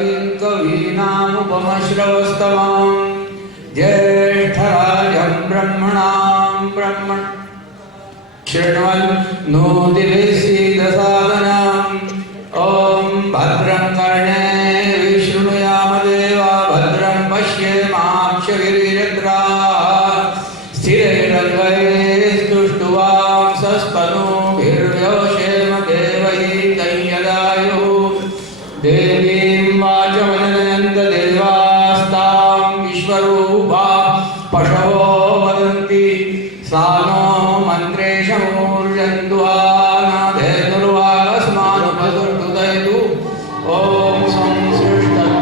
कविं कवीनामुपमश्रवस्तमां ज्येष्ठराजं ब्रह्मणां ब्रह्मन् शृण्वन्नोतिभिस्सीदसादनम् ॐ भद्रं कर्णेभिः विशृणुयाम देवा भद्रं पश्येमाक्षभिर्यजत्राः स्थिरैरङ्गैस्तुष्टुवांसस्तनूभिर्व्यवशेम देवैः यदायुः देवीं वाचमनयन्तदेवास्तां विश्वरूपा पशवो वदन्ति सा नो मन्त्रेशमूर्जन्तु आनाधेनुर्वागस्मानुपदुर्दुदयतु ॐ संसृष्टम्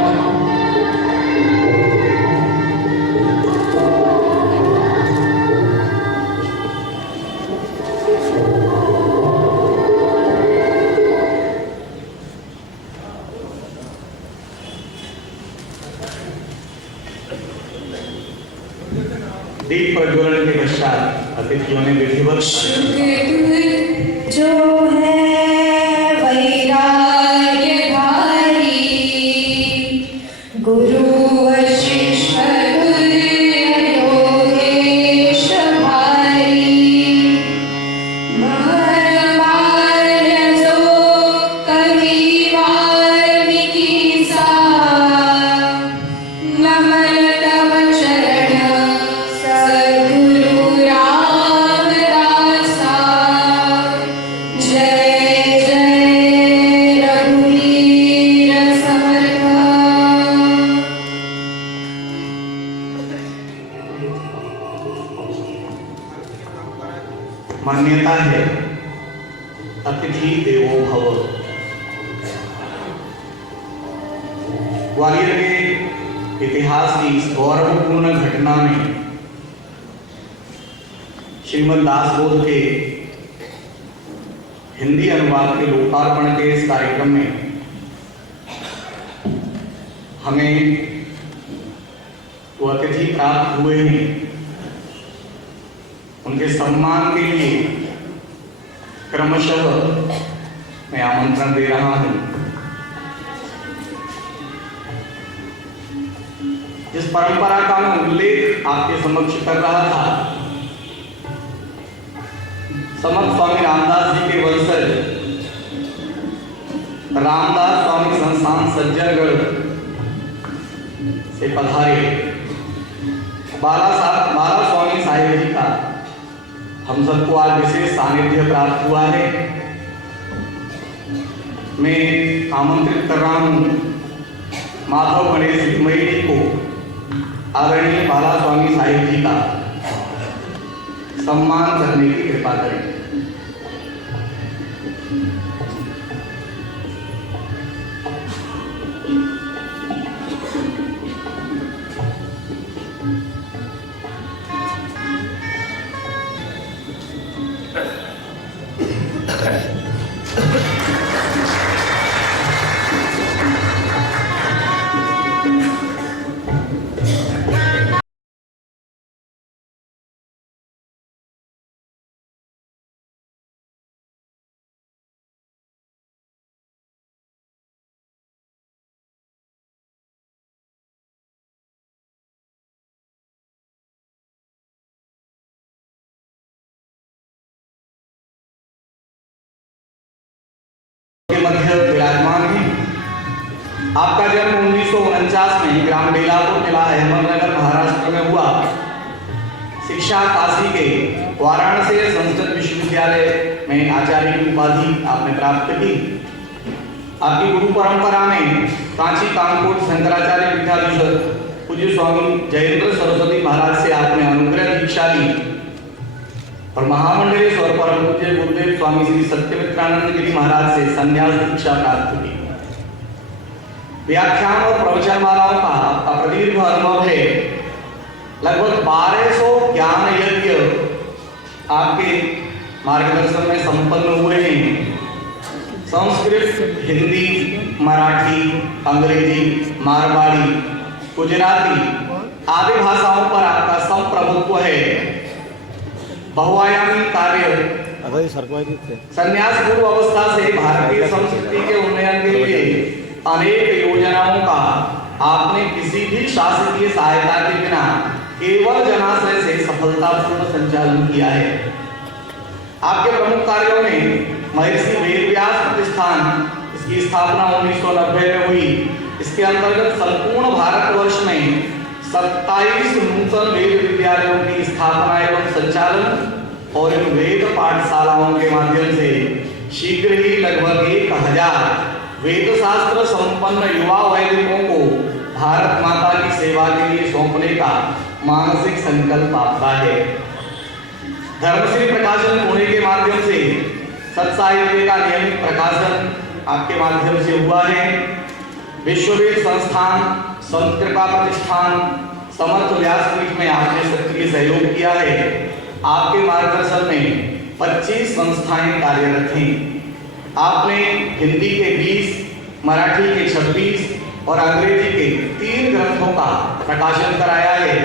दीप प्रज्वलन के पश्चात अतिथियों ने विधिवत जो है वैराग्यधारी गुरु वशिष्ठ योगेश भारी महामान्य जो कवि वाल्मीकि सा नमन तव शरण सद्गुरु रामदासा जय जय रघुवीर समर्थ। मान्यता है अतिथि देवो भव। ग्वालियर के इतिहास की इस गौरवपूर्ण घटना में श्रीमद् दासबोध के हिंदी अनुवाद के लोकार्पण के इस कार्यक्रम में हमें वो अतिथि प्राप्त हुए हैं, उनके सम्मान के लिए क्रमशः मैं आमंत्रण दे रहा हूं। जिस परंपरा का मैं उल्लेख आपके समक्ष कर रहा था, समर्थ स्वामी रामदास जी के वंशज रामदास स्वामी संस्थान सज्जनगढ़ से पधारे बाला स्वामी साहिब जी का हम सबको आज विशेष सानिध्य प्राप्त हुआ है। मैं आमंत्रित कर रहा हूं माधव गणेश मई जी को आदरणीय बाला स्वामी साहिब जी का सम्मान करने की कृपा करें। मध्य विराजमान है। आपका जन्म 1949 में ग्राम बेलापुर जिला अहमदनगर महाराष्ट्र में हुआ। शिक्षा काशी के वाराणसी संस्कृत विश्वविद्यालय में आचार्य की उपाधि आपने प्राप्त की। आपकी गुरु परंपरा में कांची कामकोट शंकराचार्य पीठाधीश्वर पूज्य स्वामी जयेंद्र सरस्वती महाराज से आपने अनुग्रह दीक्षा ली और महामंडलेश्वर परम पूज्य गुरुदेव स्वामी श्री सत्यमित्रानंद गिरी महाराज से संन्यास दीक्षा प्राप्त की। व्याख्यान और प्रवचनमालाओं का आपका प्रदीर्घ अनुभव है। लगभग 1200 ज्ञान यज्ञ आपके मार्गदर्शन में संपन्न हुए हैं। संस्कृत, हिंदी, मराठी, अंग्रेजी, मारवाड़ी, गुजराती आदि भाषाओं पर आपका संप्रभुत्व है। बहुआयामी कार्य संन्यास पूर्व अवस्था से भारतीय संस्कृति के उन्नयन के लिए अनेक योजनाओं का आपने किसी भी शासकीय सहायता के बिना केवल जनाश्रय से सफलतापूर्वक संचालन किया है। आपके प्रमुख कार्यों में महर्षि वेदव्यास प्रतिष्ठान, इसकी स्थापना 1990 में हुई। इसके अंतर्गत संपूर्ण भारतवर्ष में 27 नूतन वेद विद्यालयों की स्थापना एवं संचालन और इन वेद पाठशालाओं के माध्यम से शीघ्र ही लगभग 1000 वेद शास्त्र संपन्न युवा वैदिकों को भारत माता की सेवा के लिए सौंपने का मानसिक संकल्प आपका है। धर्मश्री प्रकाशन पुणे के माध्यम से सत्साहित्य का नियमित प्रकाशन आपके माध्यम से हुआ है। विश्ववेद संस्थान, संत कृपा प्रतिष्ठान, समर्थ व्यासपीठ में आपने सक्रिय सहयोग किया है। आपके मार्गदर्शन में 25 संस्थाएं कार्यरत हैं। आपने हिंदी के 20, मराठी के 26 और अंग्रेजी के 3 ग्रंथों का प्रकाशन कराया है।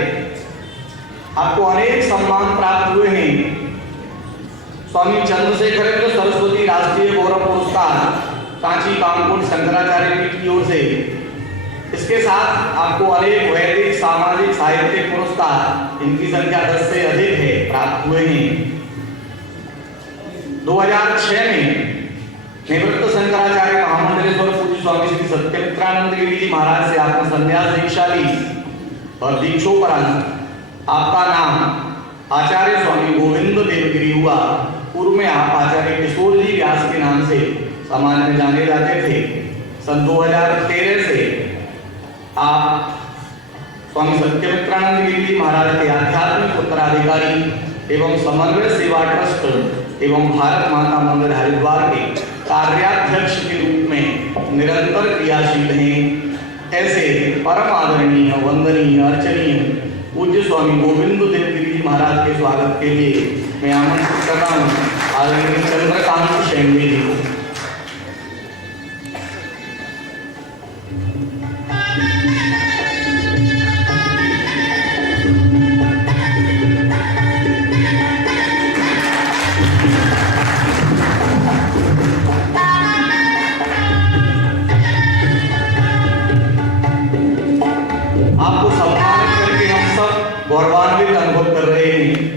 आपको अनेक सम्मान प्राप्त हुए हैं। स्वामी चंद्रशेखरेंद्र सरस्वती राष्ट्रीय गौरव पुरस्कार कांची कामकोट शंकराचार्य पीठ की ओर से, इसके साथ आपको अनेक वैदिक सामाजिक साहित्यिक पुरस्कार, इनकी संख्या 10 से अधिक है, प्राप्त हुए हैं। 2006 में निवृत्त शंकराचार्य महामंडलेश्वर पूज्य स्वामी श्री सत्यमित्रानंद गिरी जी महाराज से आपने संन्यास दीक्षा ली और दीक्षोपरांत आपका नाम आचार्य स्वामी गोविंद देवगिरी हुआ। पूर्व में आप आचार्य किशोर जी व्यास के नाम से समाज में जाने जाते थे। सन 2013 से आप स्वामी सत्यमित्रानंद गिरी जी महाराज के आध्यात्मिक उत्तराधिकारी एवं समन्वय सेवा ट्रस्ट एवं भारत माता मंदिर हरिद्वार के कार्याध्यक्ष के रूप में निरंतर क्रियाशील हैं। ऐसे परम आदरणीय, वंदनीय, अर्चनीय पूज्य स्वामी गोविंद देवगिरी जी महाराज के स्वागत के लिए मैं आमंत्रित कर रहा हूँ आदरणीय चंद्रकांत शेंडे जी को। आपको सम्मानित करके हम सब गौरवान्वित अनुभव कर रहे हैं।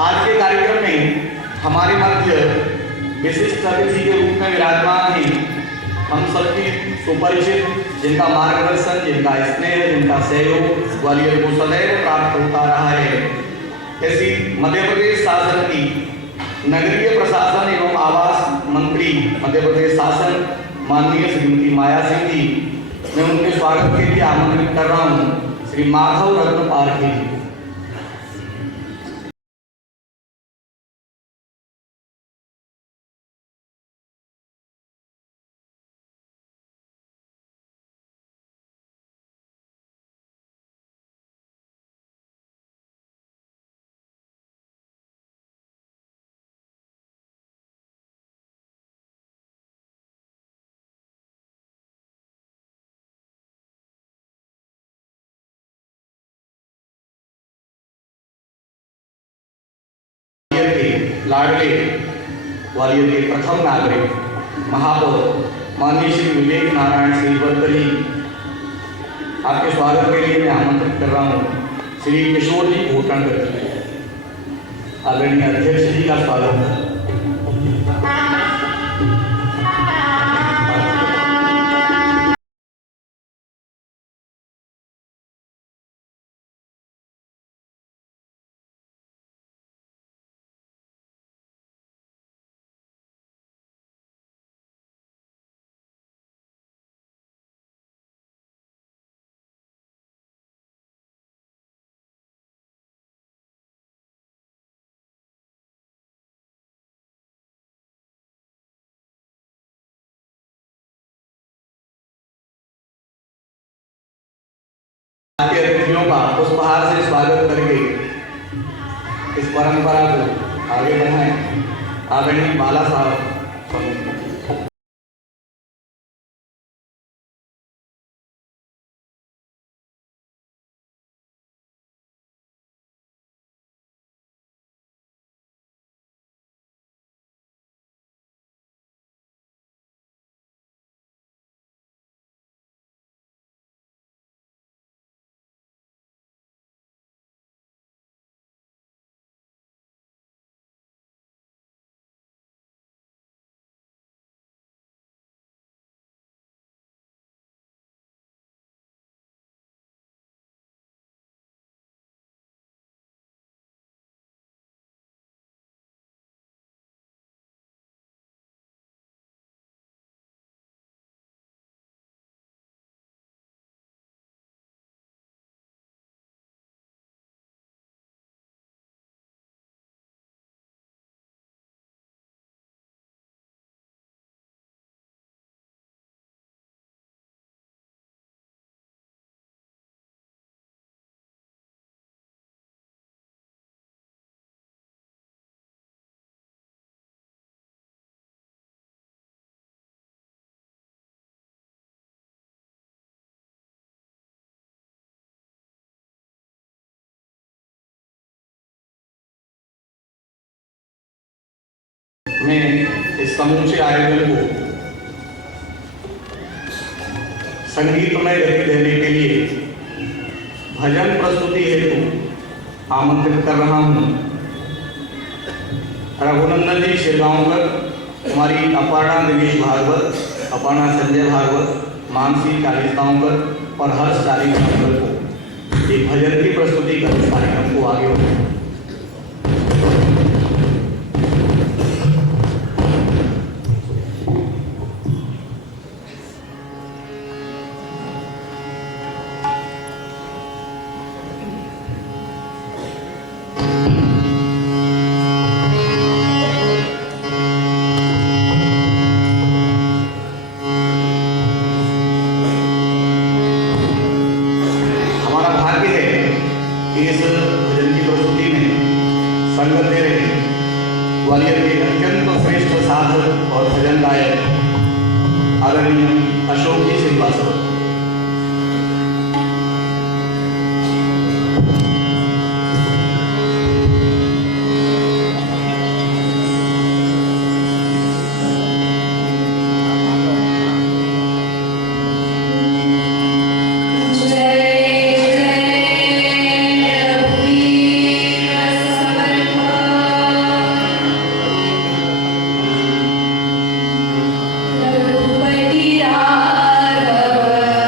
आज के कार्यक्रम में हमारे मध्य विशिष्ट अतिथि के रूप में विराजमान हैं हम सबकी सुपरिचित, जिनका मार्गदर्शन, जिनका स्नेह, जिनका सहयोग ग्वालियर को सदैव प्राप्त होता रहा है। ऐसी मध्य प्रदेश शासन की नगरीय प्रशासन एवं आवास मंत्री मध्य प्रदेश शासन माननीय श्रीमती माया सिंह जी, मैं उनके स्वागत के लिए आमंत्रित कर रहा हूँ श्री माधव रत्न पारखी जी को। लाडले ग्वालियर के प्रथम नागरिक महापौर माननीय श्री विवेक नारायण श्रीवत्तर जी, आपके स्वागत के लिए मैं आमंत्रित कर रहा हूँ श्री किशोर जी भूटनकर, आदरणीय अध्यक्ष जी का स्वागत है। के अतिथियों का पुष्पहार से स्वागत करके इस परंपरा को आगे बढ़ाएं। आदरणीय बाला साहब में इस समूचे आयोजन को संगीतमय गति देने के लिए भजन प्रस्तुति हेतु आमंत्रित कर रहा हूँ रघुनंदन जी शिरगांवकर, कुमारी अपर्णा दिनेश भागवत, अपर्णा संजय भागवत, मानसी कालीस गांवकर और हर्ष चालीस गांवकर को एक भजन की प्रस्तुति कर इस कार्यक्रम को आगे बढ़ाएं। ग्वालियर के अत्यंत श्रेष्ठ साधक और भजन गायक आदरणीय अशोक जी श्रीवास्तव। रघुपति राघव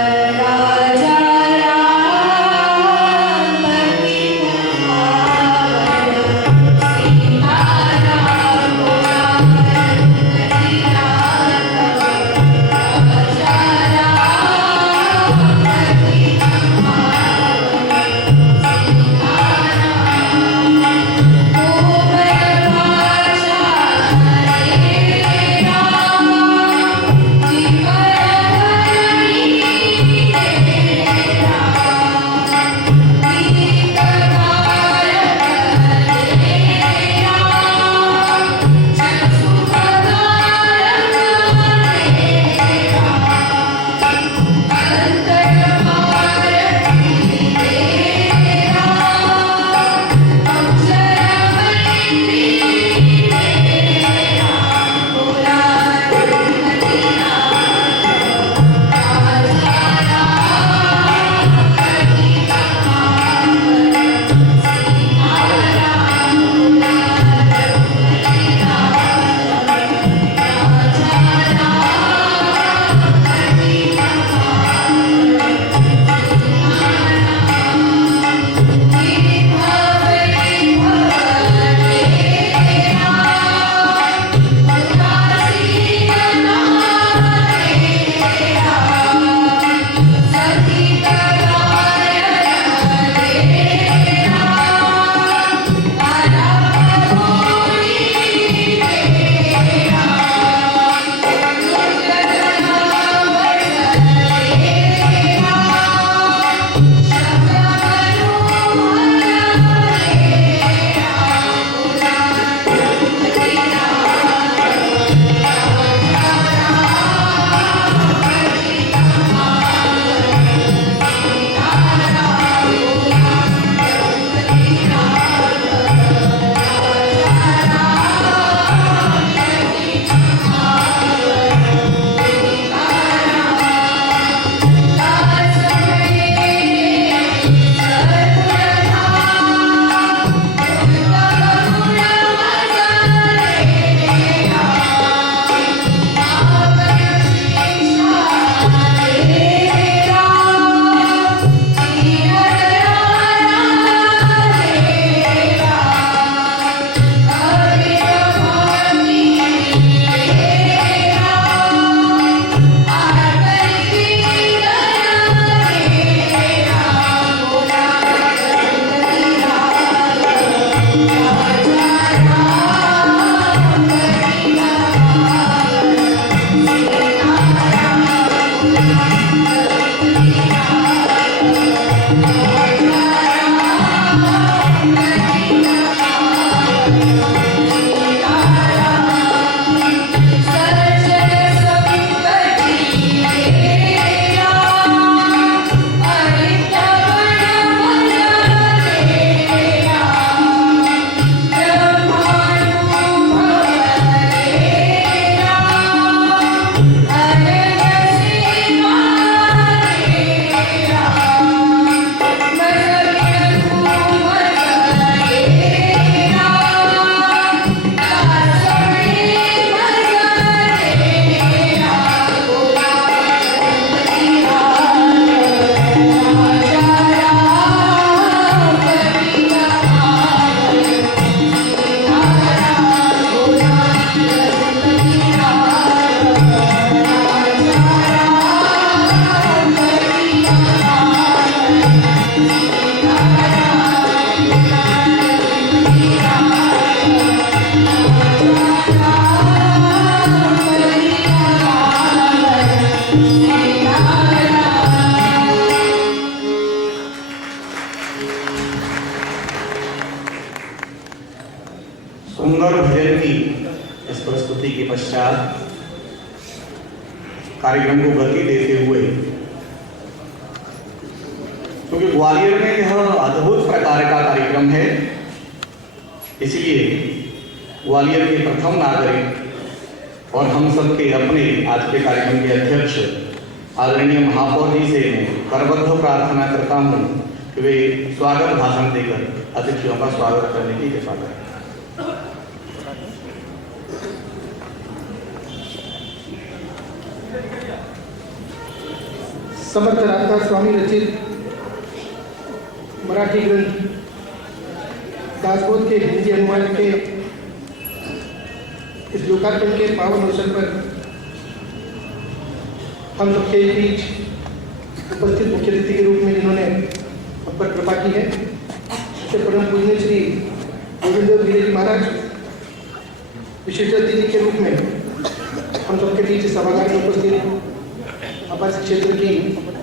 कार्यक्रम को गति देते हुए, क्योंकि ग्वालियर में यह अद्भुत प्रकार का कार्यक्रम है, इसलिए ग्वालियर के प्रथम नागरिक और हम सबके अपने आज के कार्यक्रम के अध्यक्ष आदरणीय महापौर जी से मैं करबद्ध प्रार्थना करता हूँ कि वे स्वागत भाषण देकर अतिथियों का स्वागत करने की कृपा करें। समर्थ रामदास स्वामी रचित मराठी ग्रंथ दासबोध के हिंदी अनुवाद के इस लोकार्पण के पावन अवसर पर हम सबके बीच उपस्थित मुख्य अतिथि के रूप में जिन्होंने हम पर कृपा की है, उससे परम पूजनीय श्री गोविंद देव गिरी जी महाराज विशिष्ट अतिथि के रूप में हम सबके बीच सभागार में उपस्थित हमारे क्षेत्र की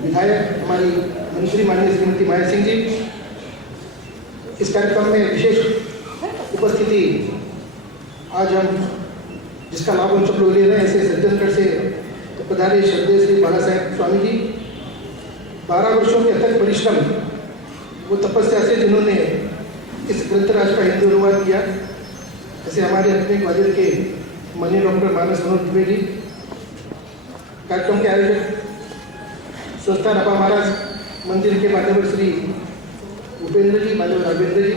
विधायक हमारी मंत्री माननीय श्रीमती माया सिंह जी, इस कार्यक्रम में विशेष उपस्थिति आज हम जिसका लाभ हम सब लोग ले रहे हैं, ऐसे सज्जनगढ़ से तो पधारे श्रद्धेय श्री बाला साहेब स्वामी जी 12 वर्षों के अथक परिश्रम वो तपस्या से जिन्होंने इस ग्रंथराज का हिंदी अनुवाद किया, ऐसे हमारे अपने ग्वालियर के माननीय डॉक्टर मानस मनोज दुबे जी, कार्यक्रम के आयोजक संस्थान अबा महाराज मंदिर के मान्यवर श्री भूपेंद्र जी, मान्यवर राघवेंद्र जी,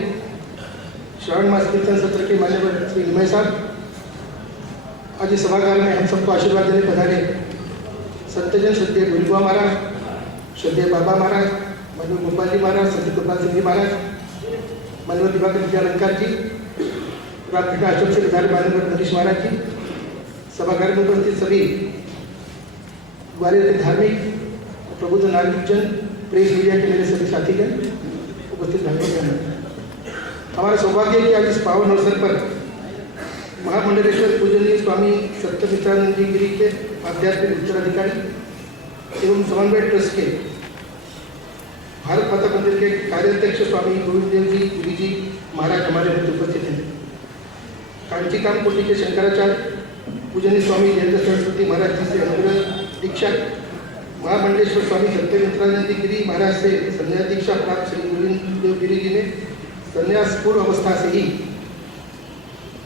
श्रावण मास कीर्तन सत्र के मान्यवर श्री निमय साहब, आज इस सभागार में हम सबको आशीर्वाद देने पधारे संतजन श्रद्धेय गुरुबा महाराज, श्रद्धेय बाबा महाराज, मान्यवर गोपाल जी महाराज, संत गोपाल सिंह जी महाराज, मान्यवर दिवाकर विद्यालंकार जी, रामकृष्ण आश्रम से विधायक मान्यवर नरेश महाराज जी, सभागार में उपस्थित सभी ग्वालियर के धार्मिक प्रबुद्ध नागरिक जन, प्रेस मीडिया के मेरे सभी साथीगण, उपस्थित भाइयों, हमारा सौभाग्य है कि आज इस पावन अवसर पर महामंडलेश्वर पूजनीय स्वामी सत्यमित्रानंद जी गिरी के आध्यात्मिक उत्तराधिकारी एवं समन्वय ट्रस्ट के भारत माता मंदिर के कार्याध्यक्ष स्वामी गोविंद देव जी गिरी जी महाराज हमारे मध्य उपस्थित हैं। कांचीकाम कोटि के शंकराचार्य पूजनीय स्वामी जयंत सरस्वती महाराज जी से अनुग्रह दीक्षा, महामंडलेश्वर स्वामी सत्यमित्रानंद जी गिरी महाराज से संन्यास दीक्षा प्राप्त श्री गोविंद देव गिरी जी ने संन्यास पूर्व अवस्था से ही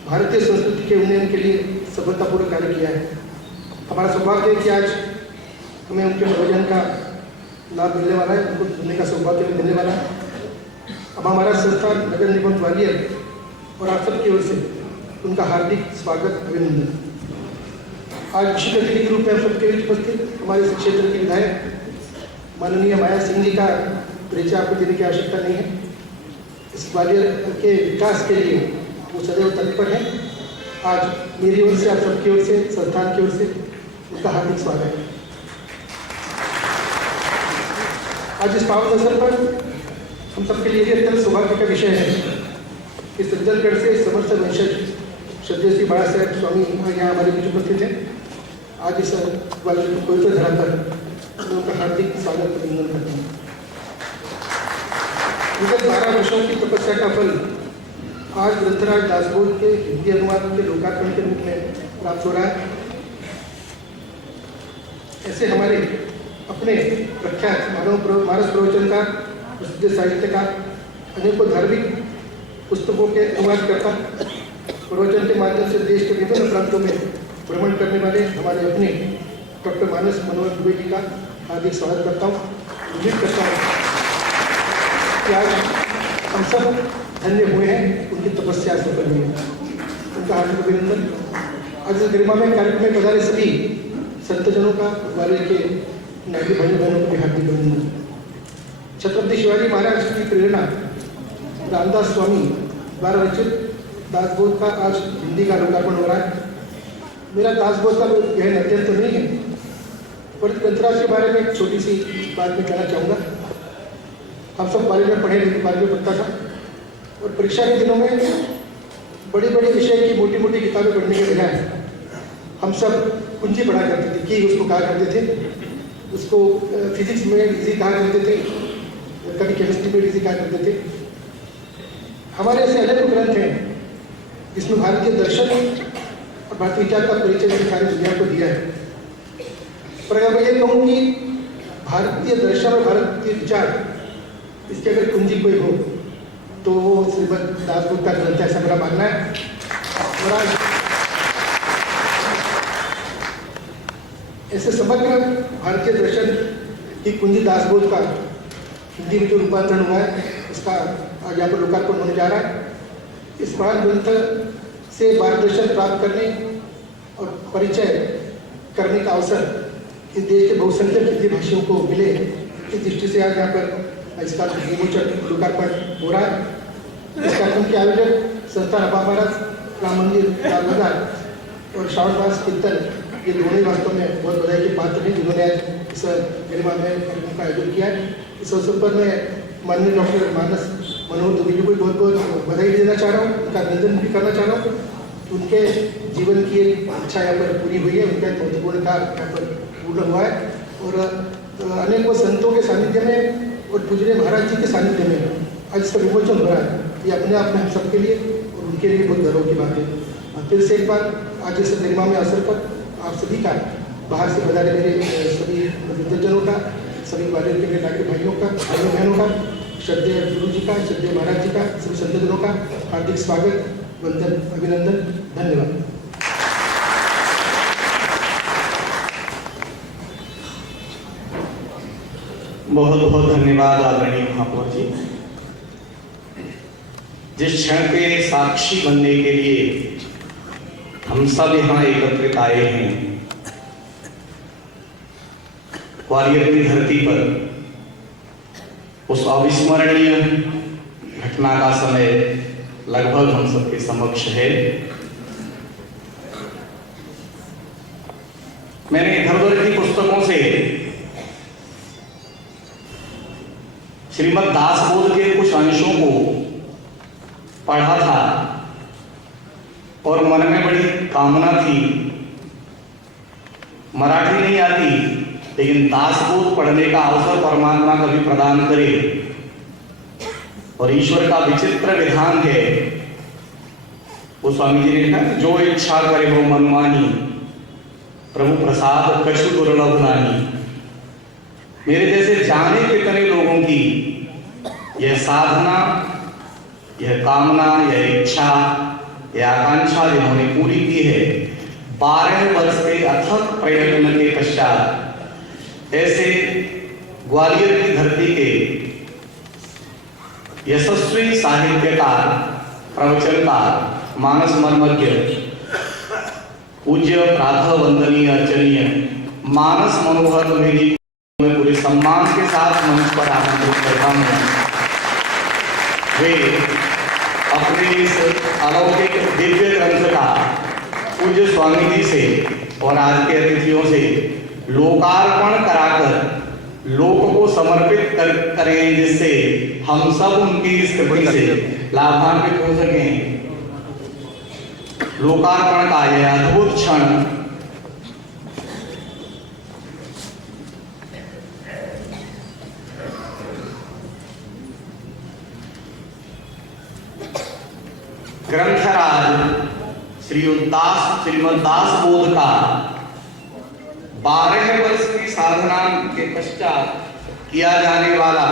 भारतीय संस्कृति के उन्नयन के लिए सफलतापूर्वक कार्य किया है। हमारा सौभाग्य है कि आज हमें उनके प्रवचन का लाभ मिलने वाला है, उनको सुनने का सौभाग्य मिलने वाला है। अब हमारा संस्थान नगर निगम ग्वालियर और आप सबकी ओर से उनका हार्दिक स्वागत, अभिनंदन। आज विशिष्ट अतिथि के रूप में हम सबके बीच उपस्थित हमारे इस क्षेत्र के विधायक माननीय माया सिंह जी का परिचय आपको देने की आवश्यकता नहीं है। इस ग्वालियर के विकास के लिए वो सदैव तत्पर है। आज मेरी ओर से, आप सबकी ओर से, संस्थान की ओर से उनका हार्दिक स्वागत है। आज इस पावन अवसर पर हम सबके लिए अत्यंत सौभाग्य का विषय है कि सज्जनगढ़ से समर्थ वंशज श्रद्धेय श्री बाला साहेब स्वामी यहाँ हमारे बीच उपस्थित हैं। आज इस ग्वालियर की पवित्र धरा पर मैं उनका हार्दिक स्वागत, अभिनंदन करता हूँ। विगत 12 वर्षों की तपस्या का फल आज ग्रंथराज दासबोध के हिंदी अनुवाद के लोकार्पण के रूप में प्राप्त हो रहा है। ऐसे हमारे अपने प्रख्यात मानस प्रवचनकार, प्रसिद्ध साहित्यकार, अनेकों धार्मिक पुस्तकों के अनुवादकर्ता, प्रवचन के माध्यम से देश के विभिन्न प्रांतों में भ्रमण करने वाले हमारे अपने डॉक्टर मानस मनोहर दुबे जी का हार्दिक स्वागत करता हूँ। उम्मीद करता हूँ कि आज हम सब धन्य हुए हैं, उनकी तपस्या सफल हुई है, उनका हार्दिक अभिनंदन। आज इस गरिमा में कार्यक्रम में पधारे सभी संतजनों का, ग्वालियर के नागरिक भाई बहनों को भी हार्दिक अभिनंदन। छत्रपति शिवाजी महाराज की प्रेरणा रामदास स्वामी द्वारा रचित दासबोध का आज हिंदी का लोकार्पण हो रहा है। मेरा दासबोध का गहन अध्ययन तो नहीं है, पर ग्रंथराज के बारे में एक छोटी सी बात मैं कहना चाहूँगा। हम सब कॉलेज में पढ़े, लेकिन कॉलेज में पढ़ता था और परीक्षा के दिनों में बड़ी बड़ी विषय की मोटी मोटी किताबें पढ़ने के बजाय हम सब कुंजी पढ़ा करते थे। कि उसको कहा करते थे, उसको फिजिक्स में इजी कहा करते थे, कभी केमिस्ट्री में इजी कहा करते थे। हमारे ऐसे अनेक ग्रंथ हैं जिसमें भारतीय दर्शन और भारतीय विचार का परिचय सारी दुनिया को दिया है। पर अगर मैं ये कहूँ कि भारतीय दर्शन और भारतीय विचार इसकी अगर कुंजी कोई हो तो वो श्रीमद् दासबोध का ग्रंथ है, ऐसा मेरा मानना है। और आज ऐसे समग्र भारतीय दर्शन की कुंजी दासबोध का हिंदी में जो रूपांतरण हुआ है इसका आज यहाँ पर लोकार्पण होने जा रहा है। इस महान ग्रंथ से मार्गदर्शन प्राप्त करने और परिचय करने का अवसर इस देश के बहुसंख्यक हिंदी भाषियों को मिले, इस दृष्टि से आज यहाँ पर इसका विमोचन लोकार्पण हो रहा है। इस कार्यक्रम के आयोजक संस्थान अप्पा महाराज, राम मंदिर बाजार और श्रावण मास कीर्तन, ये दोनों ही वास्तव में बहुत बधाई के पात्र हैं जिन्होंने आज इस गरिमामय कार्यक्रम का आयोजन किया है। इस अवसर पर मैं माननीय डॉक्टर मानस मनोहर दुबे जी को बहुत बहुत बधाई देना चाह रहा हूँ, उनका अभिनंदन भी करना चाह रहा हूँ। उनके जीवन की एक इच्छा यहाँ पर पूरी हुई है, उनका एक महत्वपूर्ण कार्य यहाँ पर पूर्ण हुआ है। और अनेकों संतों के सानिध्य में और पूजनीय महाराज जी के सानिध्य में आज इसका विमोचन हो रहा है। ये अपने आप में हम सबके लिए और उनके लिए बहुत गर्व की बात है। फिर से एक बार आज इस गरिमामय अवसर पर आप सभी का, बाहर से बधाई मेरे सभी वृद्धजनों का, सभी ग्वालियर के नागरिक भाइयों का, भाइयों बहनों का, श्रद्धेय गुरु जी का, श्रद्धेय महाराज जी का, सभी संतजनों का हार्दिक स्वागत, वंदन, अभिनंदन, धन्यवाद। बहुत बहुत धन्यवाद आदरणीय महापौर जी। जिस क्षण के साक्षी बनने के लिए हम सब यहाँ एकत्रित आए हैं, ग्वालियर की धरती पर उस अविस्मरणीय घटना का समय लगभग हम सबके समक्ष है। मैंने इधर उधर की पुस्तकों से श्रीमद् दासबोध के कुछ अंशों को पढ़ा था और मन में बड़ी कामना थी। मराठी नहीं आती, लेकिन दासबोध पढ़ने का अवसर परमात्मा कभी प्रदान करे। और ईश्वर का विचित्र विधान है, वो स्वामी जी ने लिखा, जो इच्छा करे वो मनमानी, प्रभु प्रसाद कछु दुर्लभ नानी। मेरे जैसे जाने कितने लोगों की यह साधना, यह कामना, यह इच्छा, यह आकांक्षा जिन्होंने पूरी की है 12 वर्ष के अथक प्रयत्न के पश्चात, ऐसे ग्वालियर की धरती के यशस्वी साहित्यकार, प्रवचनकार, मानस मर्मज्ञ, पूज्य प्रातः वंदनीय अर्चनीय मानस मनोहर दुबे जी को मैं पूरे सम्मान के साथ मंच पर आमंत्रित करता हूँ। वे अपने इस अलौकिक दिव्य ग्रंथ का पूज्य स्वामी जी से और आज के अतिथियों से लोकार्पण कराकर लोक को समर्पित करें, जिससे हम सब उनकी इस कृपा से लाभान्वित हो सकें। लोकार्पण का यह अद्भुत क्षण ग्रंथराज श्रीमद् दासबोध का 12 वर्ष की साधना के पश्चात किया जाने वाला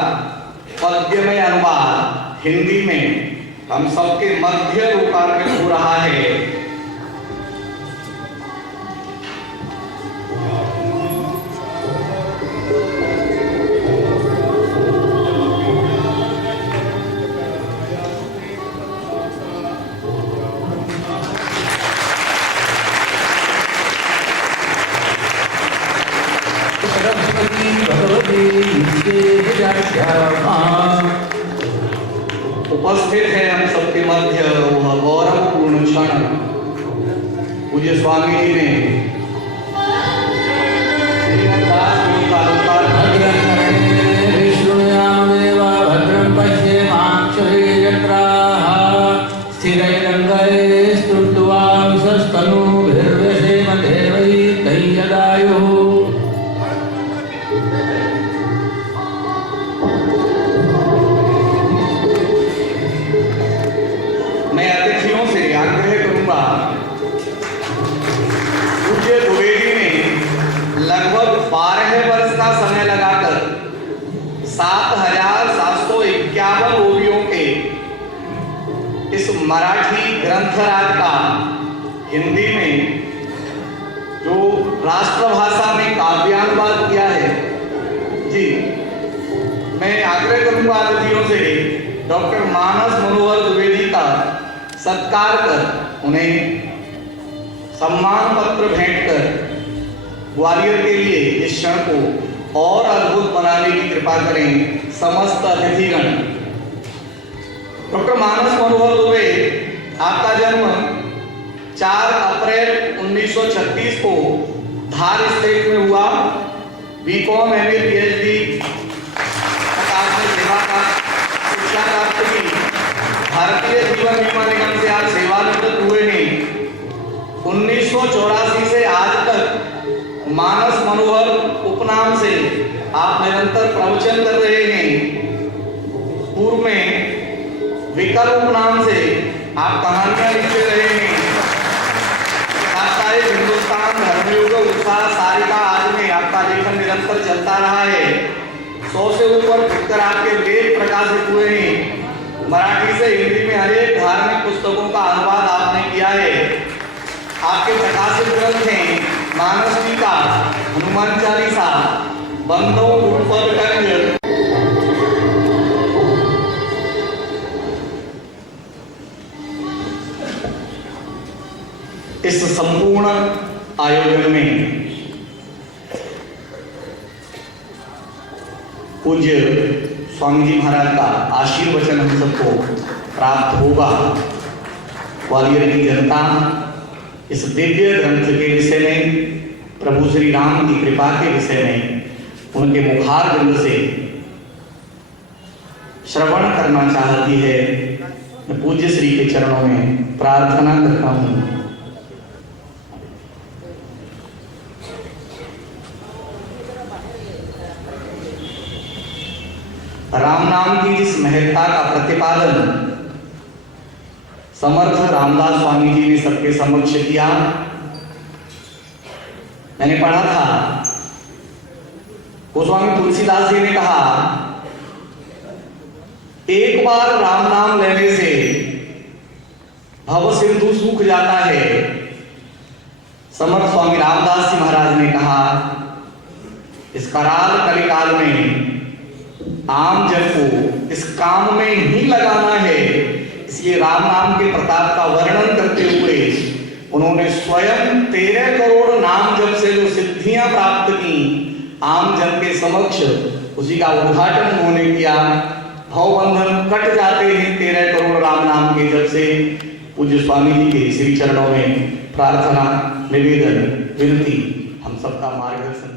पद्यमय अनुवाद हिंदी में हम सबके मध्य लोकार्पित हो रहा है। उपस्थित है हम सबके मध्य वह गौरवपूर्ण क्षण। पूज्य स्वामी जी ने भद्रं पश्येमाक्षभिर्यत्राः स्थिरैरङ्गैः स्तुष्ट्वा विशस्तनूभिर्व्यसेम देवैः तैयदायुः। मैं अतिथियों से आग्रह करूंगा, पूज्य दुबे जी ने लगभग 12 वर्ष का समय लगाकर 7,751 ओवियों के इस मराठी ग्रंथराज का हिंदी में जो राष्ट्रभाषा में काव्यानुवाद किया है, जी मैं आग्रह करूंगा अतिथियों से डॉक्टर मानस मनोहर द्विवेदी का सत्कार कर उन्हें सम्मान पत्र भेंट कर ग्वालियर के लिए इस क्षण को और अद्भुत बनाने की कृपा करें समस्त अतिथिगण। डॉक्टर मानस मनोहर दुबे, आपका जन्म 4 अप्रैल 1936 को धार स्टेट में हुआ। बीकॉम एमए पीएचडी सेवा का शिक्षा प्राप्त की। भारतीय जीवन बीमा निगम से आप सेवानिवृत्त हुए हैं। 1984 से आज तक मानस मनोहर उपनाम से आप निरंतर प्रवचन कर रहे हैं। पूर्व में विकल्प उपनाम से आप कहानियां लिखते रहे हैं। साप्ताहिक हिंदुस्तान, धर्मयुग, उत्साह, सारिका आदि में आपका लेखन निरंतर चलता रहा है। 100 से ऊपर पुस्तक आपके लेख प्रकाशित हुए हैं। मराठी से हिंदी में अनेक धार्मिक पुस्तकों का अनुवाद आपने किया है। आपके प्रकाशित ग्रंथ हैं मानस टीका, हनुमान चालीसा, बंधों ऊपर कंज। इस संपूर्ण आयोजन में पूज्य स्वामी जी महाराज का आशीर्वचन हम सबको प्राप्त होगा। ग्वालियर की जनता इस दिव्य ग्रंथ के विषय में, प्रभु श्री राम की कृपा के विषय में उनके मुखारबिंद से श्रवण करना चाहती है। मैं पूज्य श्री के चरणों में प्रार्थना करता हूँ। राम नाम की जिस महत्ता का प्रतिपादन समर्थ रामदास स्वामी जी ने सबके समक्ष किया, मैंने पढ़ा था गोस्वामी तुलसीदास जी ने कहा, एक बार राम नाम लेने से भव सिंधु सूख जाता है। समर्थ स्वामी रामदास जी महाराज ने कहा, इस कराल कलिकाल में आम जन को इस काम में ही लगाना है। इसलिए राम नाम के प्रताप का वर्णन करते हुए उन्होंने स्वयं 13 करोड़ नाम जप से जो सिद्धियां प्राप्त की, आम जन के समक्ष उसी का उद्घाटन उन्होंने किया। भवबंधन कट जाते हैं 13 करोड़ राम नाम के जप से। पूज्य स्वामी जी के श्री चरणों में प्रार्थना, निवेदन, विनती हम सबका मार्गदर्शन करें।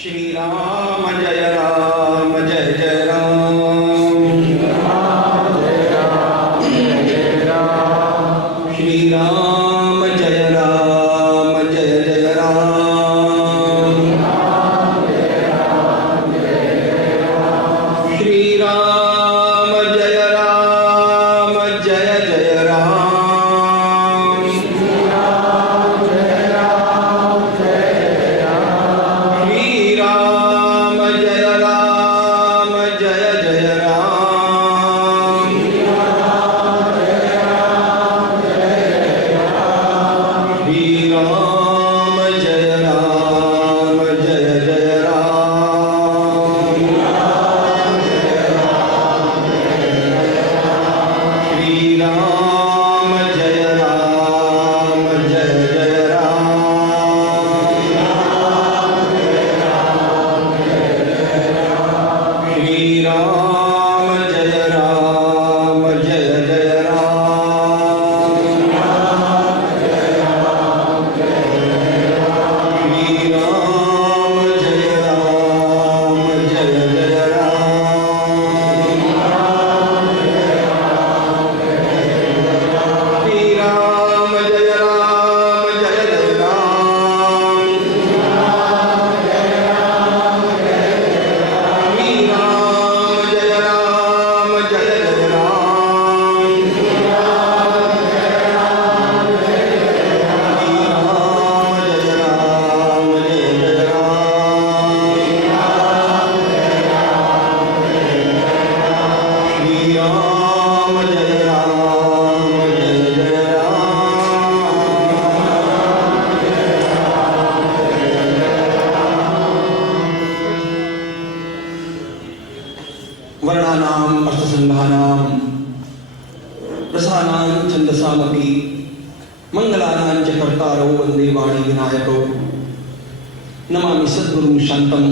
श्री राम जय राम, जय जय राम। श्री राम जय राम, जय जय राम। श्री राम जय राम, जय जय राम। श्री राम जय राम, जय जय राम। मंगलानांच कर्तारौ वंदे वाणी विनायकौ नमामि सद्गुरुं शांतं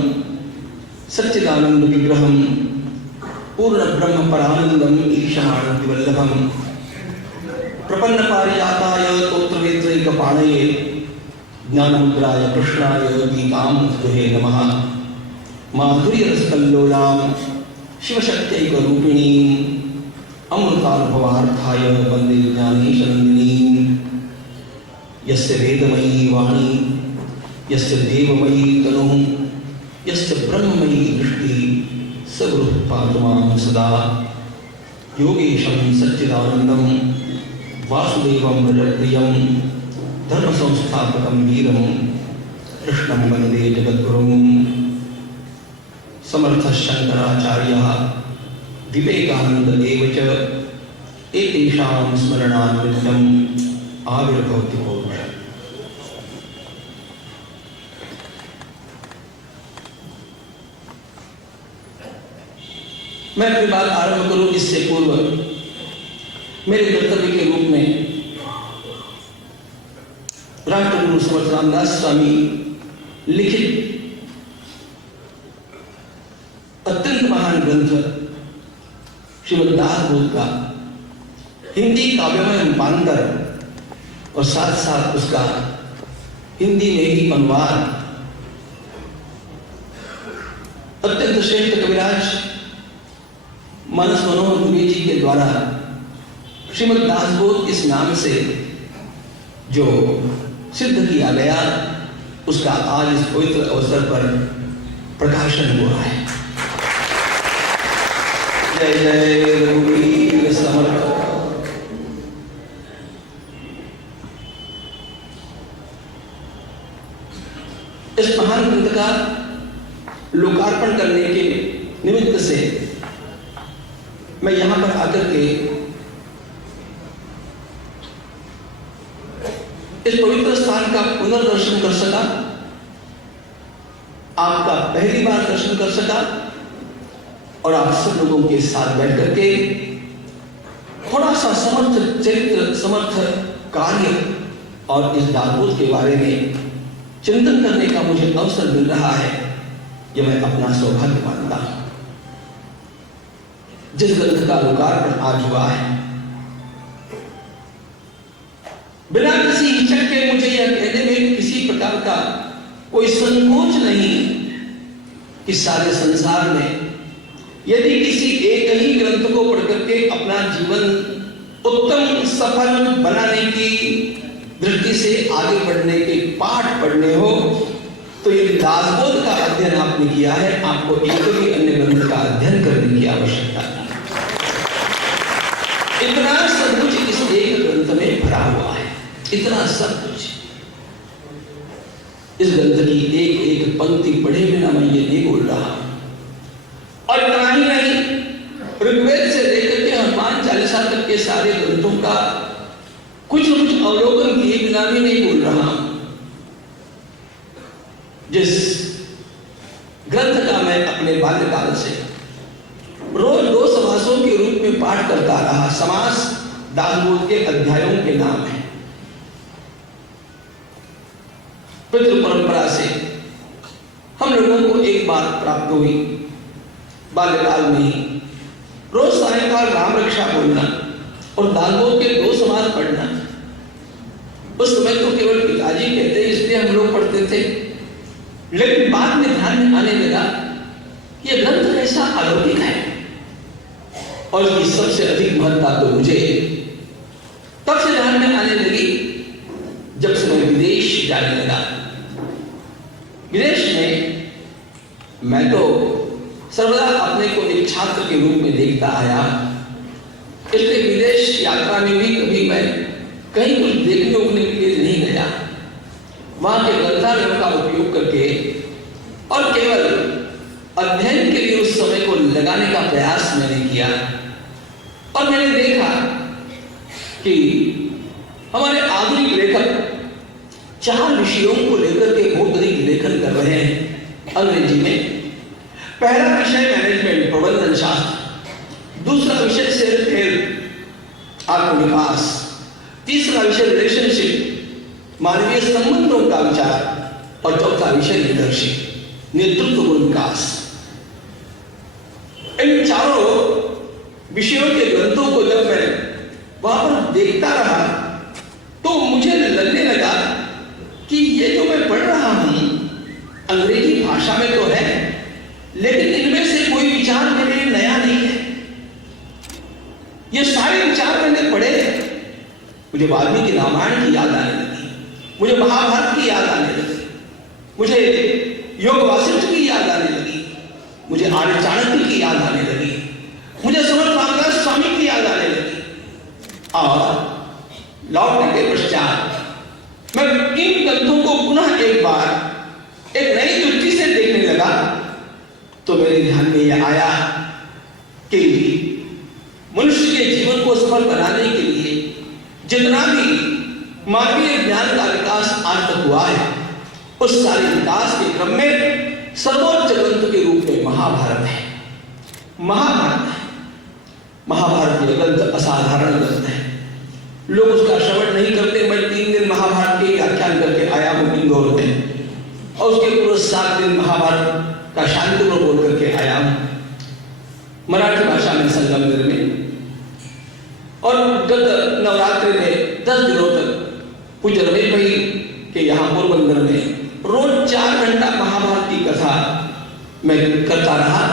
सच्चिदानंद विग्रहं पूर्ण ब्रह्म परानंदम ईशानंद वल्लभम प्रपन्न पारिजाताय तोत्रवेत्रैकपाणये ज्ञानमुद्राय कृष्णाय गीतामृतये नमः माधुर्यरसकल्लोलां शिवशक्त्यैकरूपिणीं अमृतानुभवार्थाय वन्दे ज्ञानेशनन्दिनीं यस्य वेदमयी वाणी यस्य देवमयी तनुः यस्य ब्रह्ममयी दृष्टिः स गुरुः पातु मां सदा योगेशं सच्चिदानन्दं वासुदेवं व्रजप्रियं धर्मसंस्थापकं वीरं कृष्णं वन्दे जगद्गुरुं समर्थः शंकराचार्यः विवेकानन्ददेव च एतेषां स्मरणान्वितम् आविर्भवति पौरुषः। मैं अपनी बात आरंभ करूं इससे पूर्व मेरे कर्तव्य के रूप में राष्ट्रगुरु समर्थ रामदास स्वामी लिखित अत्यंत महान ग्रंथ श्रीमद् दासबोध का हिंदी काव्यमय रूपांतर और साथ साथ उसका हिंदी में ही अनुवाद अत्यंत श्रेष्ठ कविराज मानस मनोहर दुबे जी के द्वारा श्रीमद् दासबोध इस नाम से जो सिद्ध किया गया उसका आज इस पवित्र अवसर पर प्रकाशन हुआ है। जय जय रघुवीर समर्थ। इस महान ग्रंथ का लोकार्पण करने के निमित्त से मैं यहां पर आकर के इस पवित्र स्थान का पुनर्दर्शन कर सका, आपका पहली बार दर्शन कर सका और आप सब लोगों के साथ बैठ करके थोड़ा सा समर्थ चरित्र समर्थ कार्य और इस दासबोध के बारे में चिंतन करने का मुझे अवसर मिल रहा है, यह मैं अपना सौभाग्य मानता हूं। जिस ग्रंथ का लोकार्पण आज हुआ है, बिना किसी हिचक के मुझे यह कहने में किसी प्रकार का कोई संकोच नहीं कि सारे संसार में यदि किसी एक ही ग्रंथ को पढ़ करके अपना जीवन उत्तम सफल बनाने की दृष्टि से आगे बढ़ने के पाठ पढ़ने हो तो यदि दासबोध का अध्ययन आपने किया है, आपको एक भी अन्य ग्रंथ का अध्ययन करने की आवश्यकता नहीं। इतना सब कुछ इस एक ग्रंथ में भरा हुआ है, इतना सब कुछ। इस ग्रंथ की एक एक पंक्ति पढ़े बिना मैं ये नहीं बोल रहा। और इतना ही नहीं, ऋग्वेद से लेकर के हनुमान चालीसा तक के सारे ग्रंथों का कुछ न कुछ अवलोकन किए बिना भी नहीं बोल रहा। जिस ग्रंथ का मैं अपने बाल्यकाल से रोज 2 समासों के रूप में पाठ करता रहा, समास दासबोध के अध्यायों के नाम है। पितृ परंपरा से हम लोगों को एक बात प्राप्त हुई, बाल्यकाल में ही रोज सायंकाल राम रक्षा बोलना और दासबोध के 2 समास पढ़ना। उस समय तो केवल पिताजी कहते इसलिए हम लोग पढ़ते थे, लेकिन बाद में ध्यान में आने लगा यह ग्रंथ कैसा अलौकिक है और इसकी सबसे अधिक महत्ता तो मुझे तब से ध्यान में आने लगी जब से मैं विदेश जाने लगा। विदेश में मैं तो सर्वदा अपने को एक छात्र के रूप में देखता आया, इसलिए विदेश यात्रा में भी कभी मैं कहीं कुछ देखने उखने के लिए नहीं गया। वहां के ग्रंथालयों का उपयोग करके और केवल अध्ययन के लिए उस समय को लगाने का प्रयास मैंने किया और मैंने देखा कि हमारे आधुनिक लेखक 4 विषयों को लेकर के बहुत अधिक लेखन कर रहे हैं अंग्रेजी में। पहला विषय मैनेजमेंट प्रबंधन शास्त्र, दूसरा विषय सेल्फ हेल्प आत्मविकास, तीसरा विषय रिलेशनशिप, मानवीय संबंधों का विचार, और चौथा विषय लीडरशिप, नेतृत्व गुण विकास। इन चारों विषयों के ग्रंथों को जब मैं वहां पर देखता रहा तो मुझे लगने लगा कि ये जो मैं पढ़ रहा हूं अंग्रेजी भाषा में तो है, लेकिन इनमें से कोई विचार मेरे लिए नया नहीं है। ये सारे विचार मैंने पढ़े। मुझे वाल्मीकि रामायण की याद आने लगी, मुझे महाभारत की याद आने लगी, मुझे योग वासिष्ठ की याद आने लगी, मुझे आर्य चाणक्य की याद आने लगी, मुझे समर्थ रामदास स्वामी की याद आने लगी। और लौटने के पश्चात मैं इन ग्रंथों को पुनः एक बार एक नई दृष्टि से देखने लगा तो मेरे ध्यान में यह आया कि मनुष्य के जीवन को सफल बनाने के लिए जितना भी मानवीय ज्ञान का विकास आज तक हुआ है, उस सारे विकास के क्रम में सर्वोच्च ग्रंथ के रूप में महाभारत है। महाभारत ये ग्रंथ असाधारण ग्रंथ है। लोग उसका श्रवण नहीं करते। मैं 3 दिन महाभारत के व्याख्यान करके आया हूं इंदौर में, और उसके पूरे 7 दिन महाभारत का शांतिपूर्ण बोल करके आया हूं मराठी भाषा में संगमनेर में। और गत नवरात्रि में 10 दिनों तक पूज्य रमेश भाई के यहाँ पोरबंदर में रोज 4 घंटा महाभारत की कथा मैं करता रहा।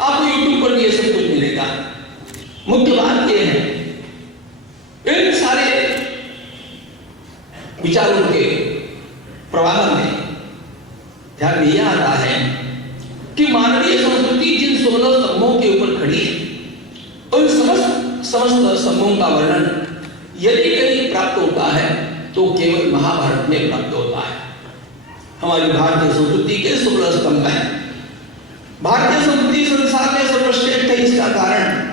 आपको यूट्यूब पर ये सब कुछ मिलेगा। मुख्य बात यह है, इन सारे विचारों के प्रवाह में ध्यान में यह आता है कि मानवीय संस्कृति जिन 16 स्तंभों के ऊपर खड़ी है, उन समस्त स्तंभों का वर्णन यदि कहीं प्राप्त होता है तो केवल महाभारत में प्राप्त होता है। हमारी भारतीय संस्कृति के 16 स्तंभ हैं। भारतीय संस्कृति संसार में सर्वश्रेष्ठ है, इसका कारण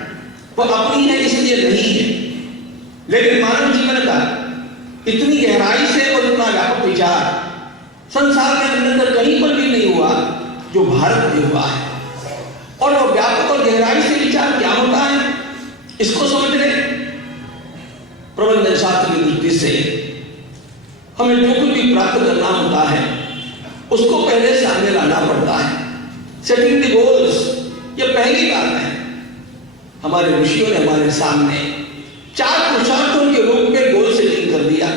वह अपनी है इसलिए नहीं है, लेकिन मानव जीवन का इतनी गहराई से और इतना व्यापक विचार संसार के अंदर कहीं पर भी नहीं हुआ जो भारत में हुआ है। और वह व्यापक और गहराई से विचार क्या होता है, इसको समझने प्रबंधन शास्त्र की दृष्टि से हमें जो कुछ भी प्राप्त करना होता है उसको पहले सामने लाना पड़ता है। सेटिंग द गोल्स, ये पहली बात है। हमारे ऋषियों ने हमारे सामने 4 पुरुषार्थों के रूप में गोल सेटिंग कर दिया।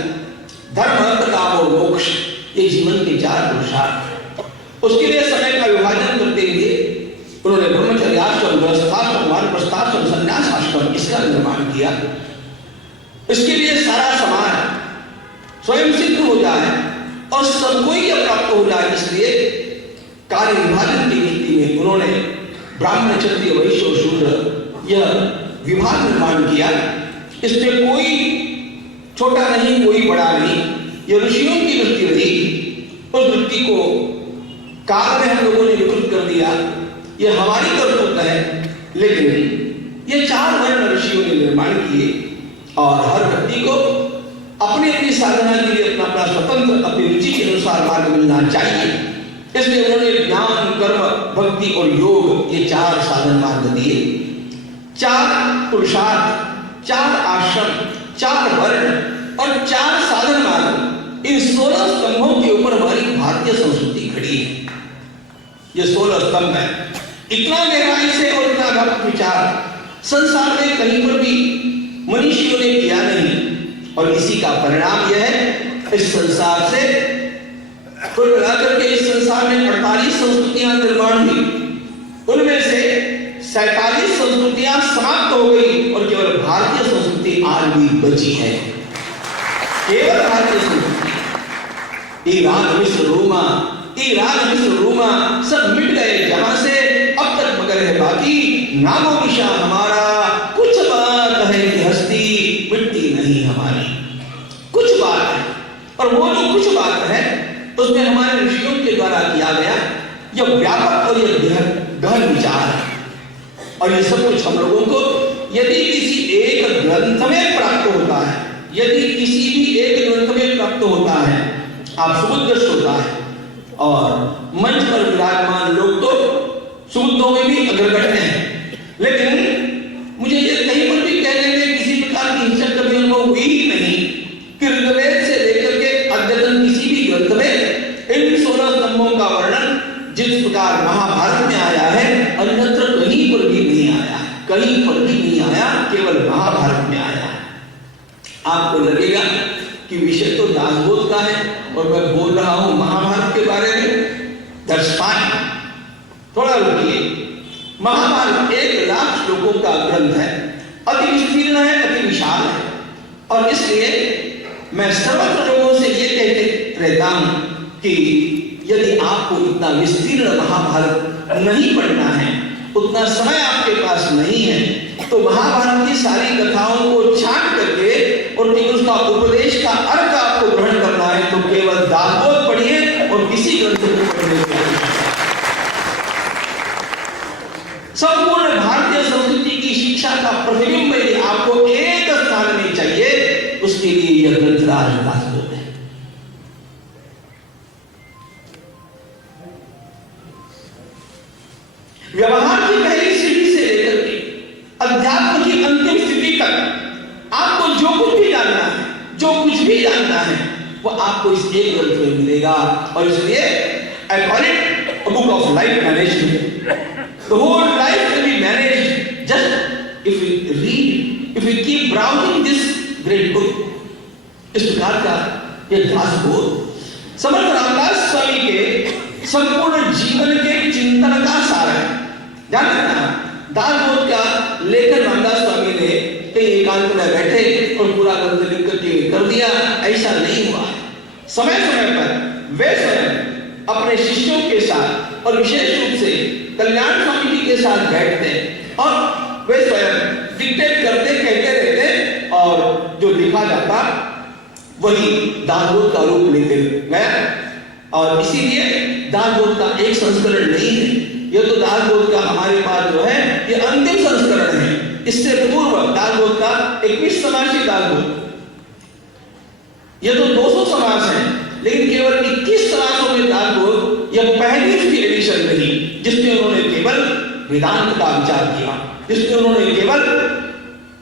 धर्म, अर्थ, काम और मोक्ष, ये जीवन के 4 पुरुषार्थ। उसके लिए समय का विभाजन करते हुए उन्होंने ब्रह्मचर्य आश्रम, गृहस्थाश्रम, वानप्रस्थाश्रम, संन्यास आश्रम इसका निर्माण किया। इसके लिए सारा समाज स्वयं सिद्ध हो जाए और सबको यह प्राप्त हो जाए, इसलिए कार्य विभाजन की नीति में उन्होंने ब्राह्मण, क्षत्रिय, वैश्य और शूद्र यह विभाग निर्माण किया। इसमें कोई छोटा नहीं, कोई बड़ा नहीं, यह ऋषियों की वृत्ति रही। उस वृत्ति को काल में हम लोगों ने विकृत कर दिया, यह हमारी कर्तव्य है। लेकिन ये 4 वर्ण ऋषियों ने निर्माण किए और हर व्यक्ति को अपनी अपनी साधना के लिए अपना अपना स्वतंत्र अपनी रुचि के अनुसार मार्ग मिलना चाहिए। इसलिए उन्होंने ज्ञान, कर्म, भक्ति और योग ये 4 साधन मार्ग दिए। 4 पुरुषार्थ, 4 आश्रम, 4 वर्ण और 4 साधन मार्ग, इन 16 स्तंभों के ऊपर हमारी भारतीय संस्कृति खड़ी है। ये 16 स्तंभ है। इतना गहराई से और इतना व्यापक विचार संसार में कहीं पर भी मनुष्यों ने किया नहीं, और इसी का परिणाम यह है इस संसार से कुल मिलाकर के इस संसार में 48 संस्कृतियां निर्माण हुई। उनमें से 47 संस्कृतियां समाप्त हो गई और केवल भारतीय संस्कृति आज भी बची है। केवल भारतीय संस्कृति। ईरान, मिस्र, रोमा सब मिट गए जहां से, अब तक मगर है बाकी नामो निशान हमारा। कुछ बात है कि हस्ती मिटती नहीं हमारी, कुछ बात है। और वो जो कुछ बात है उसमें हमारे ऋषियों के द्वारा किया गया यह व्यापक और यह गहन विचार है। और ये सब कुछ हम लोगों को यदि किसी एक ग्रंथ में प्राप्त होता है, यदि किसी भी एक ग्रंथ में प्राप्त होता है, आप सुबुद्ध होता है। और मंच पर विराजमान लोग तो सुबुद्धों में भी अग्रगण्य हैं, लेकिन मुझे ये कहीं पर भी कहने में किसी प्रकार की हिचक कभी अनुभव हुई आपको लगेगा कि विषय तो दासबोध का है और मैं बोल रहा हूं महाभारत के बारे में। That's fine। थोड़ा रुकिए। महाभारत 1,00,000 श्लोकों का ग्रंथ है, अति विस्तीर्ण है, अति विशाल है, और इसलिए मैं सर्वत्र लोगों से ये कहते रहता हूं कि यदि आपको इतना विस्तीर्ण महाभारत नहीं पढ़ना है, उतना समय आपके पास नहीं है, तो महाभारत की सारी कथाओं को छांट करके और केवल उसका उपदेश का अर्थ आपको ग्रहण करना है, तो केवल दासबोध पढ़िए और किसी ग्रंथ को पढ़ने के संपूर्ण भारतीय संस्कृति की शिक्षा का प्रतिबिंब यदि आपको एक स्थान में चाहिए, उसके लिए यह ग्रंथराज दासबोध है। व्यवहार की पहली सीढ़ी से लेकर के अध्यात्म की अंतिम स्थिति तक आपको जो कुछ भी जानना है, जो कुछ भी जानना है, वो आपको इस एक ग्रंथ में मिलेगा। और इसलिए I call it a book of life management. The whole life can be managed just if we read, if we keep browsing this great book। इस प्रकार का ये दासबोध समर्थ रामदास स्वामी के संपूर्ण जीवन के चिंतन का सार है। जानते हैं ना, दासबोध का लेखन रामदास स्वामी ने कहीं एकांत में बैठे और पूरा ग्रंथ लिख करके कर दिया, ऐसा नहीं हुआ। समय समय पर वे स्वयं अपने शिष्यों के साथ और विशेष रूप से कल्याण स्वामी जी के साथ बैठते और वे स्वयं डिक्टेट करते, कहते रहते, और जो लिखा जाता वही दासबोध का रूप लेते गया। और इसीलिए दासबोध का एक संस्करण नहीं है, यह तो दासबोध का हमारे पास जो है ये अंतिम संस्करण है। इससे पूर्व दासबोध का 21 समासी दासबोध, यह तो 200 समास है, लेकिन केवल 21 समासों में दासबोध यह पहली उसकी एडिशन रही, जिसमें उन्होंने केवल वेदांत का विचार किया, जिसमें उन्होंने केवल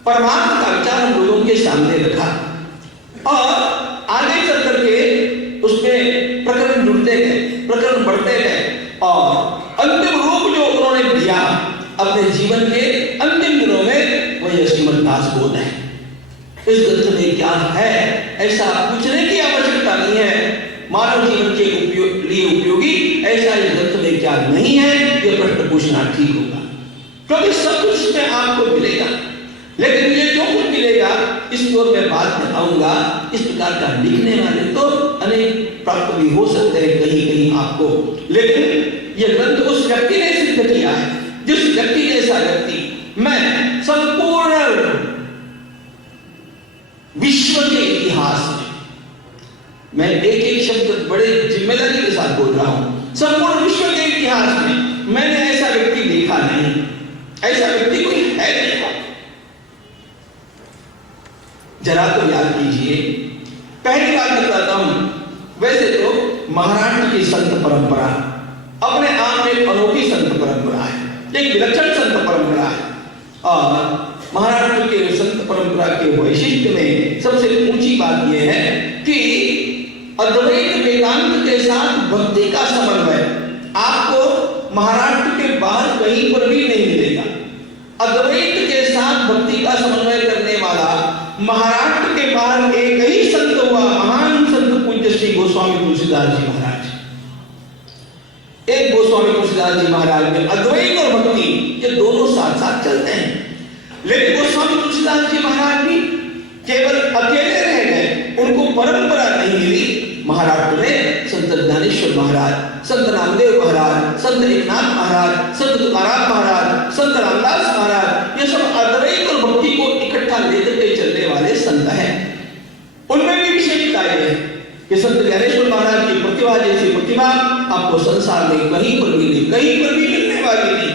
परमात्मा का विचार हम लोगों के सामने रखा। और आगे चल करके उसमें प्रकरण जुड़ते गए, प्रकरण बढ़ते गए, और अंतिम रूप जो उन्होंने दिया अपने जीवन के अंतिम दिनों में, वही श्रीमद् दासबोध है। इस ग्रंथ में क्या है ऐसा पूछने की आवश्यकता नहीं है। मानव जीवन के लिए उपयोगी ऐसा इस ग्रंथ में क्या नहीं है, यह प्रश्न पूछना ठीक होगा, क्योंकि सब कुछ इसमें आपको मिलेगा। लेकिन ये जो कुछ मिलेगा इसकी ओर मैं बात में आऊंगा। इस प्रकार का लिखने वाले तो अनेक प्राप्त भी हो सकते हैं कहीं कहीं आपको, लेकिन यह ग्रंथ उस व्यक्ति ने सिद्ध किया है, जिस व्यक्ति जैसा व्यक्ति मैं संपूर्ण विश्व के इतिहास में, मैं एक एक शब्द बड़े जिम्मेदारी के साथ बोल रहा हूं, संपूर्ण विश्व के इतिहास में मैंने ऐसा व्यक्ति देखा नहीं, ऐसा व्यक्ति कोई है नहीं। जरा तो याद कीजिए, पहली बात बताता हूं, वैसे तो महाराष्ट्र की संत परंपरा अपने आप में एक अनोखी संत परंपरा है, एक विलक्षण संत परंपरा है। और महाराष्ट्र के संत परंपरा के वैशिष्ट्य में सबसे ऊंची बात यह है कि अद्वैत वेदांत के साथ भक्ति का समन्वय आपको महाराष्ट्र के बाहर कहीं पर भी नहीं मिलेगा। अद्वैत के साथ भक्ति का समन्वय करने वाला महाराष्ट्र के बाहर एक ही संत हुआ, महान संत पूज्य श्री गोस्वामी तुलसीदास जी महाराज। एक गोस्वामी तुलसीदास जी महाराज में अद्वैत और भक्ति ये दोनों साथ साथ चलते हैं, लेकिन गोस्वामी तुलसीदास जी महाराज भी केवल अकेले रह गए, उनको परंपरा नहीं मिली। महाराष्ट्र में संत ज्ञानेश्वर महाराज, संत नामदेव महाराज, संत एकनाथ महाराज, संत तुकाराम महाराज, संत रामदास महाराज, ये सब अद्वैत और भक्ति को इकट्ठा लेकर के चलने वाले संत हैं। उनमें भी विशेषता है कि संत ज्ञानेश्वर महाराज की प्रतिभा जैसी प्रतिभा आपको संसार में कहीं पर भी नहीं, कहीं पर भी मिलने वाली नहीं।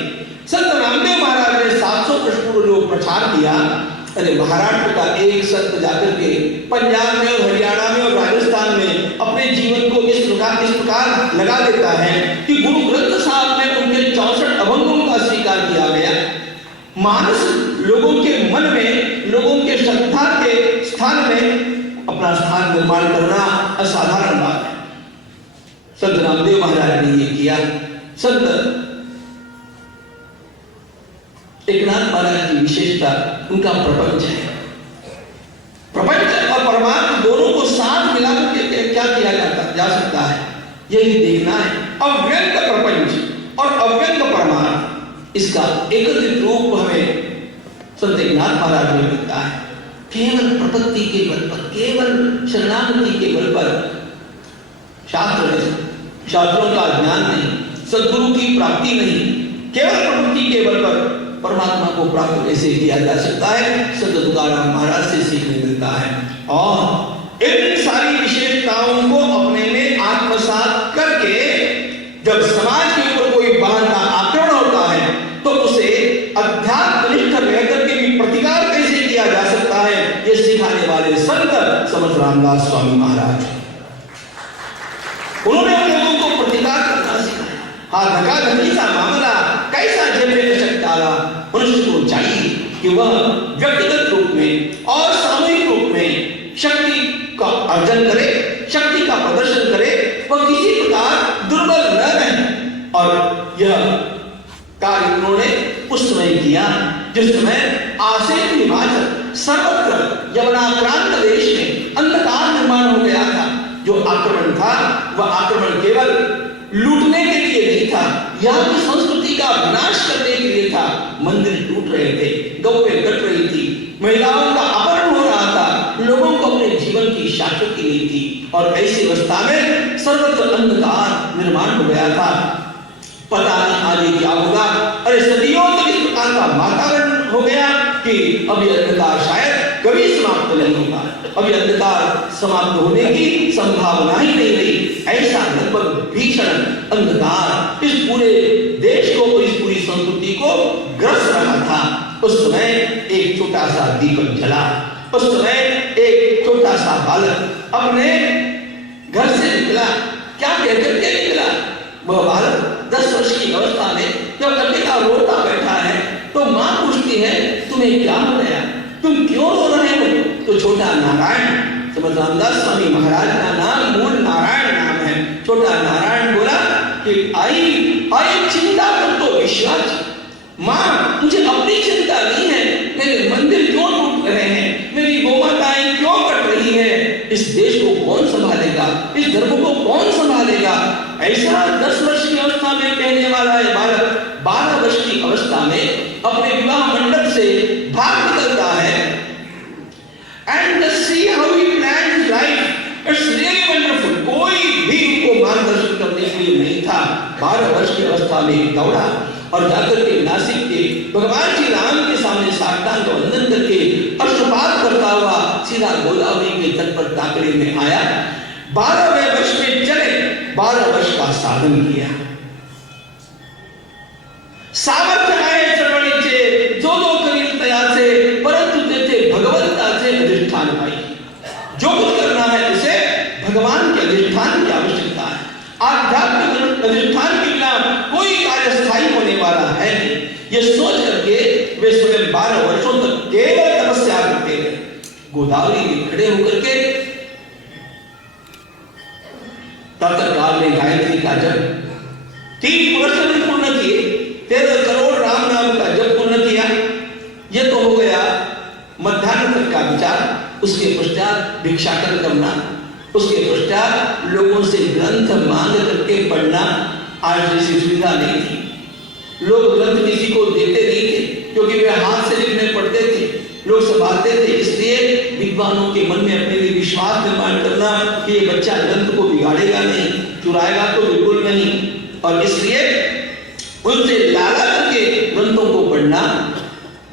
संत नामदेव महाराज ने 700 वर्ष पूर्व जो प्रचार किया, अरे महाराष्ट्र का एक संत जाकर के पंजाब में और हरियाणा में और राजस्थान में अपने जीवन को इस प्रकार लगा देता है कि गुरु ग्रंथ साहब में उनके 64 अभंगों का स्वीकार किया गया। मानस लोगों के मन में, लोगों के श्रद्धा के स्थान में अपना स्थान निर्माण करना असाधारण बात है। संत रामदेव महाराज ने ये किया। संत एकनाथ महाराज की विशेषता उनका प्रपंच है। प्रपंच परमात्मा दोनों को साथ मिलाकर के क्या किया जा सकता है, यही देखना है। अव्यक्त प्रपंच और अव्यक्त परमार्थ, इसका एकत्रित रूप हमें संत एकनाथ महाराज में मिलता है। केवल प्रपत्ति के बल पर, केवल शरणागति के बल पर, शास्त्रों का ज्ञान नहीं, सद्गुरु की प्राप्ति नहीं, केवल प्रपत्ति के बल पर परमात्मा को प्राप्त कैसे किया जा सकता है, संत तुकाराम महाराज से सीखने मिलता है। और इन सारी विशेषताओं को अपने में आत्मसात करके जब समाज के ऊपर कोई बाहर का आक्रमण होता है तो उसे अध्यात्मनिष्ठ रहकर के भी प्रतिकार कैसे किया जा सकता है, ये सिखाने वाले संत समर्थ रामदास स्वामी महाराज। उन्होंने उन लोगों को प्रतिकार करना सिखाया। हाँ, धकाधकी सा मामला कैसा झेलने का शक डाला। मनुष्य को चाहिए कि वह व्यक्तिगत रूप में और सामूहिक रूप में शक्ति का अर्जन करे, शक्ति का प्रदर्शन करे, वह किसी प्रकार दुर्बल न रहे। और यह कार्य उन्होंने उस समय किया जिस समय आसेन हिमाचल सर्वत्र यवनाक्रांत देश में अंधकार निर्माण हो गया था। जो आक्रमण था वह आक्रमण केवल लूटने के लिए नहीं था, यहाँ की संस्कृति का विनाश करने के लिए था। मंदिर टूट रहे थे, गौएं कट रही थी, महिलाओं का अपहरण हो रहा था, लोगों को अपने जीवन की शाश्वती नहीं थी। और ऐसी अवस्था में सर्वत्र अंधकार निर्माण हो गया था। पता नहीं आगे क्या होगा। अरे सदियों तक इस प्रकार का वातावरण हो गया कि अब यह अंधकार शायद कभी समाप्त नहीं होगा, अब यह अंधकार समाप्त होने की संभावना ही नहीं रही। ऐसा लगभग भीषण अंधकार इस पूरे देश को, इस पूरी संस्कृति को ग्रस रहा था। उस समय एक छोटा सा दीपक जला, उस समय एक छोटा सा बालक अपने घर से निकला। क्या कहकर के निकला? वह बालक 10 वर्ष की अवस्था में जब अकेला रोता बैठा है तो मां पूछती है, तुम्हें क्या हो गया, तुम क्यों रो रहे हो? तो छोटा नारायण, समर्थ रामदास स्वामी महाराज का नाम मूल नारायण नाम है। छोटा नारायण बोला कि आई चिंता कर तो विश्वास, मां मुझे अपनी चिंता नहीं है, मेरे मंदिर क्यों टूट रहे हैं, मेरी गोमाताएं क्यों कट रही है, इस देश को कौन संभालेगा, इस धर्म को कौन संभालेगा? ऐसा 10 वर्ष की अवस्था में कहने वाला है बालक 12 वर्ष की अवस्था में अपने विवाह मंडप से भाग निकलता है। And see how he planned his life, it's really wonderful। कोई भी उनको मार्गदर्शन करने के लिए नहीं था। 12 वर्ष की अवस्था में दौड़ा और जाकर के नासिक के भगवान श्री राम के सामने साष्टांग वंदन करके अश्रुपात करता हुआ सीधा गोदावरी के तट पर टाकरे में आया। 12वें वर्ष में चले, 12 वर्ष का साधन किया। सामर्थ्य आए चळवळीचे, जो करील तयाचे, परंतु तेथे भगवंताचे अधिष्ठान पाहिजे। जो कुछ करना है उसे भगवान के अधिष्ठान की आवश्यकता है। आध्यात्मिक अधिष्ठान के बिना कोई कार्य स्थायी होने वाला है नहीं। ये सोच करके वे स्वयं 12 वर्षों तक केवल तपस्या करते रहे। गोदावरी में खड़े होकर के प्रातःकाल में गायत्री का जप 3 वर्ष में पूर्ण किए, 13 करोड़ राम नाम का जप पूर्ण किया। ये तो हो गया मध्याह्न तक का विचार। उसके पश्चात भिक्षाटन करना, उसके पश्चात लोगों से ग्रंथ मांग करके पढ़ना। आज जैसी सुविधा नहीं थी, लोग ग्रंथ किसी को देते नहीं थे क्योंकि वे हाथ से लिखने पढ़ते थे, लोग संभालते थे। इसलिए विद्वानों के मन में अपने लिए विश्वास निर्माण करना कि ये बच्चा ग्रंथ को बिगाड़ेगा नहीं, चुराएगा तो बिल्कुल नहीं, और इसलिए उनसे लाला करके ग्रंथों को पढ़ना।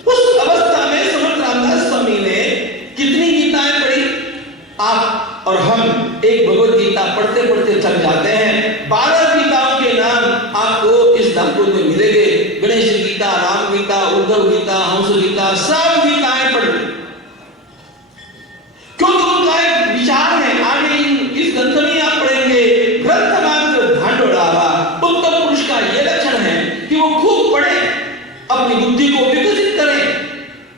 उस अवस्था में समर्थ रामदास स्वामी ने कितनी गीताएं पढ़ी? आप और हम एक भगवत गीता पढ़ते पढ़ते चल जाते हैं। 12 गीताओं के नाम आपको इस दामपुर में मिलेंगे। गणेश गीता, राम गीता, उद्धव गीता, हंस गीता, सब गीताएं पढ़ ली। क्योंकि उनका एक विचार है, आगे इस ग्रंथ में आप पढ़ेंगे, ग्रंथ मात्र भांडोड़ावा। उत्तम पुरुष का यह लक्षण है कि वो खूब पढ़े, अपनी बुद्धि को विकसित करें,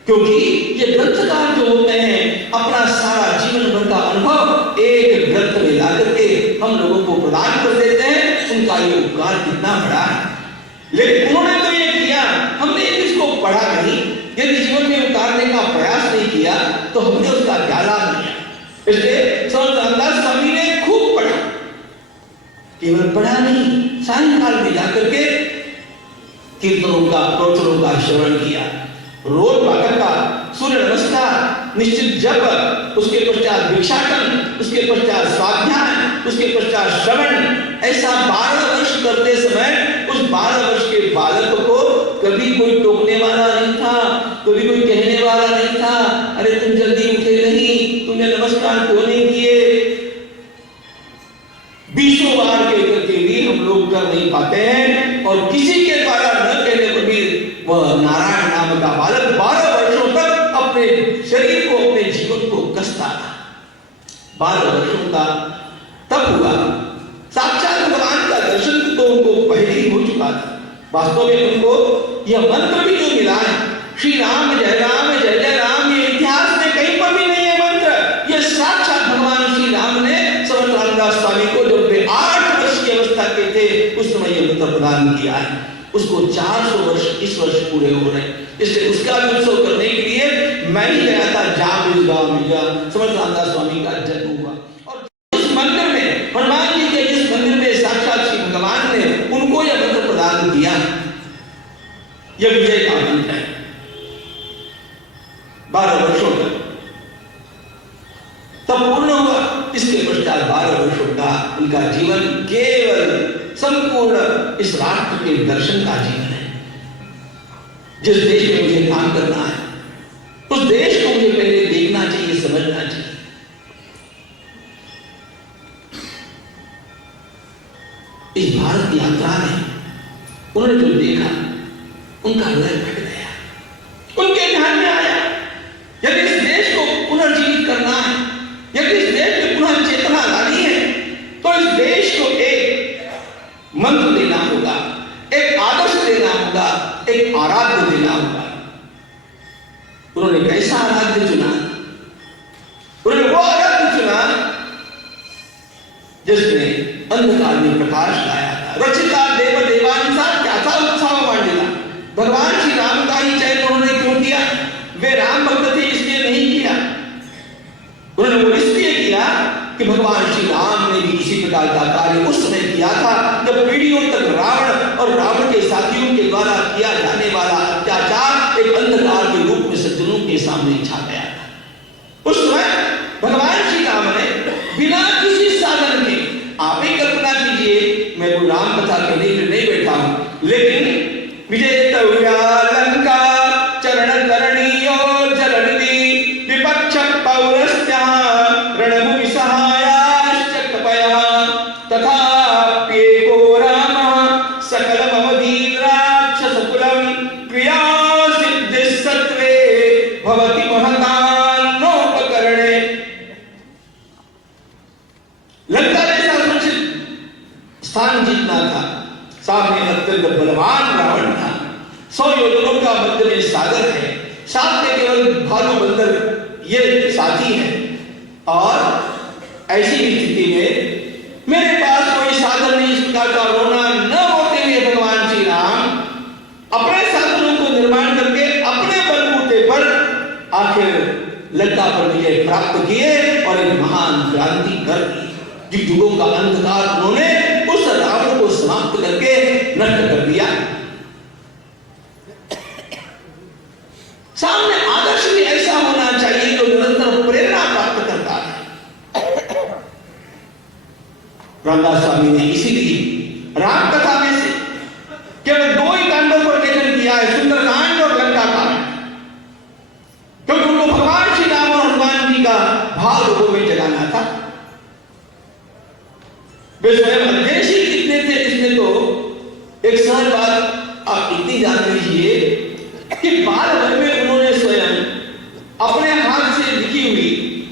क्योंकि ये ग्रंथकार जो होते हैं अपना सारा जीवन भर का अनुभव एक ग्रंथ में ला करके हम लोगों को प्रदान कर देते हैं। उनका ये उपकार कितना बड़ा है। लेकिन उन्होंने तो ये किया, हमने इसको पढ़ा नहीं, यदि जीवन में उतारने का प्रयास नहीं किया तो हमने उसका क्या लाभ लिया? इसलिए संत रामदास स्वामी ने खूब पढ़ा, केवल पढ़ा नहीं, सायंकाल में जाकर के कीर्तनों का, प्रवचनों का श्रवण किया, रोज भागवत का, सूर्य नमस्कार, निश्चित जप, उसके पश्चात भिक्षाटन, उसके पश्चात स्वाध्याय, उसके पश्चात श्रवण। ऐसा 12 वर्ष करते समय उस 12 वर्ष के बालक को कभी कोई टोकने वाला नहीं था, कभी कोई कहने वाला नहीं था, अरे तुम जल्दी उठे नहीं, तुमने नमस्कार क्यों नहीं किए। 20 बार कह करके भी हम लोग कर नहीं पाते हैं, और किसी के द्वारा न कहने पर भी वह नारायण नाम का बालक 12 वर्षों तक अपने शरीर को, अपने जीवन को कसता था। 12 वर्षों का तब हुआ, साक्षात भगवान का दर्शन तो उनको पहले ही हो चुका था। वास्तव में उनको यह मंत्र भी जो मिला है, श्री राम जय राम, ये इतिहास में कहीं पर भी नहीं है मंत्र। यह साक्षात भगवान श्री राम ने संत रामदास स्वामी को जब वे 8 वर्ष की अवस्था के थे उस समय यह मंत्र प्रदान किया है। उसको 400 वर्ष इस वर्ष पूरे हो रहे हैं, इसलिए उसका भी उत्सव करने के लिए मैं ही गया था जाम इस गांव में, संत रामदास स्वामी का जन्म हुआ। और इस मंदिर में, हनुमान जी के इस मंदिर में साक्षात श्री भगवान ने उनको यह मंत्र प्रदान किया। यह विजय का मंत्र है। 12 वर्षों तक तब पूर्ण हुआ। इसके पश्चात 12 वर्षों का उनका जीवन केवल संपूर्ण इस राष्ट्र के दर्शन का जीवन है। जिस देश में मुझे काम करना है उस देश को मुझे पहले देखना चाहिए, समझना चाहिए। इस भारत यात्रा में उन्होंने जो देखा उनका हृदय फट गया। उनके ध्यान में आया यदि इस देश को पुनर्जीवित करना है, यदि इस देश में पुनः चेतना लानी है, तो इस देश को एक मंत्र देना होगा, एक आदर्श देना होगा, एक आराध्य देना होगा। उन्होंने कैसा आराध्य चुना? उन्होंने वो आराध्य चुना जिसने अंधकार में प्रकाश लाया था। रचिता देव देवांसा क्या था उत्साह मांडिला। भगवान श्री राम का ही चयन उन्होंने क्यों किया? वे राम भक्त थे इसलिए नहीं किया। उन्होंने वो इसलिए किया कि भगवान श्री राम ने भी इसी प्रकार का कार्य उस समय किया था जब पीढ़ियों तक रावण और रावण के साथियों के द्वारा किया जाने वाला अत्याचार एक अंधकार के रूप में सज्जनों के सामने छा गया था। उस समय भगवान श्री राम ने बिना किसी साधन के, आप ही कल्पना कीजिए, मैं वो राम कथा कहने के लिए नहीं बैठा हूं, लेकिन विजय लंका चरण करणीयो जलनिधि विपक्ष पौरस्त्या रणभूमि सहायाश्च कृपया तथाप्येको रामः सकलमवधीन् राक्षसकुलं क्रिया सिद्धिः सत्त्वे भवति महतान्नोपकरणे। लंका जैसा सुरक्षित स्थान जीतना था, सामने अत्यंत बलवान रावण था, 100 योजनों का मध्य में सागर है, साथ में केवल भालू बंदर ये साथी है। और ऐसी स्थिति में मेरे पास कोई साधन नहीं, इस प्रकार का रोना न होते हुए भगवान श्री राम अपने साधनों को निर्माण करके अपने बलबूते पर आखिर लंका पर विजय प्राप्त किए और एक महान क्रांति कर दी। युगों का अंधकार उन्होंने उस रावण को समाप्त करके नष्ट कर दिया। सामने आदर्श भी ऐसा होना चाहिए जो निरंतर प्रेरणा प्राप्त करता है। रामदास स्वामी ने इसीलिए राम कथा में से केवल 2 ही कांडों पर लेखन किया है, सुंदरकांड और लंका कांड, क्योंकि उनको भगवान श्री राम और हनुमान जी का भाव लोगों में जगाना था। वे स्वयं अध्यक्षी कितने थे इसमें तो एक सरल बात आप इतनी जान लीजिए कि बाल भर में उन्होंने स्वयं अपने हाथ से लिखी हुई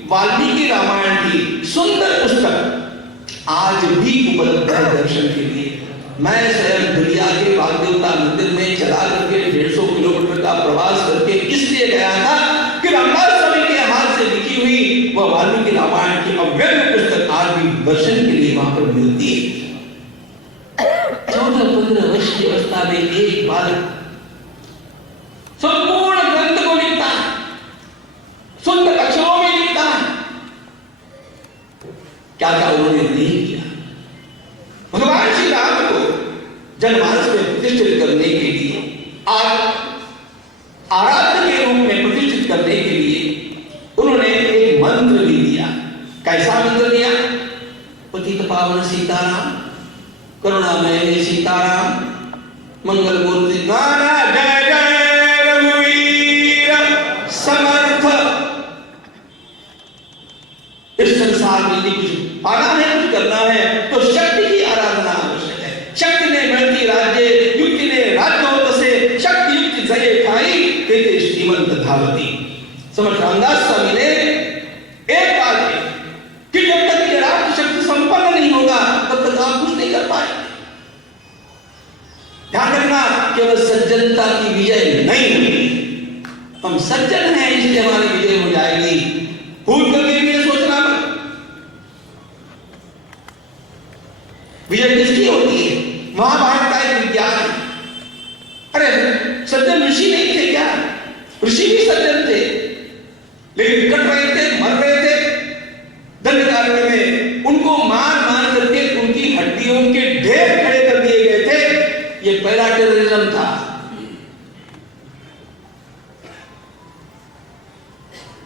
वाल्मीकि रामायण की सुंदर पुस्तक आज भी उपलब्ध है दर्शन के लिए। मैं स्वयं दुनिया के वाग्देवता मंदिर में चला करके 150 किलोमीटर का प्रवास करके इसलिए गया था कि रामदास स्वामी के हाथ से लिखी हुई वह वाल्मीकि रामायण की अव्यक्त पुस्तक आज भी दर्शन के लिए वहां पर मिलती है। 14-15 वर्ष की अवस्था में एक बालक संपूर्ण ग्रंथ को लिखता है, सुंदर अक्षरों में लिखता है, क्या क्या उन्होंने नहीं किया। भगवान श्री राम को जनमानस में प्रतिष्ठित करने के लिए, आराध्य के रूप में प्रतिष्ठित करने के लिए उन्होंने एक मंत्र भी दिया। कैसा मंत्र दिया? पतित पावन सीताराम, करुणामय सीताराम, मंगल मूर्ति नाना जय जय रघुवीर समर्थ। इस संसार में यदि कुछ पाना है, कुछ करना है, तो शक्ति की आराधना आवश्यक है। शक्ति ने गणती राज्य, युक्ति ने राज्यों से, शक्ति युक्ति जय खाई, कहते श्रीमंत धावती। समर्थ रामदास स्वामी ने एक बात है कि जब तक ये राज्य शक्ति संपन्न नहीं होगा तब तक आप कुछ नहीं कर पाएंगे। ध्यान रखना, केवल सज्जनता की विजय नहीं होगी। हम सज्जन हैं इसलिए हमारी विजय हो जाएगी। भूल करके भी ये सोचना मत। विजय किसकी होती है? महाभारत का एक विज्ञान है। अरे सज्जन ऋषि नहीं थे क्या? ऋषि भी सज्जन थे, लेकिन कट रहे थे, मर रहे थे दंडकारण्य में। उनको मार मार करके उनकी हड्डियों के ढेर खड़े कर दिए गए थे। ये पैरा टेररिज्म था।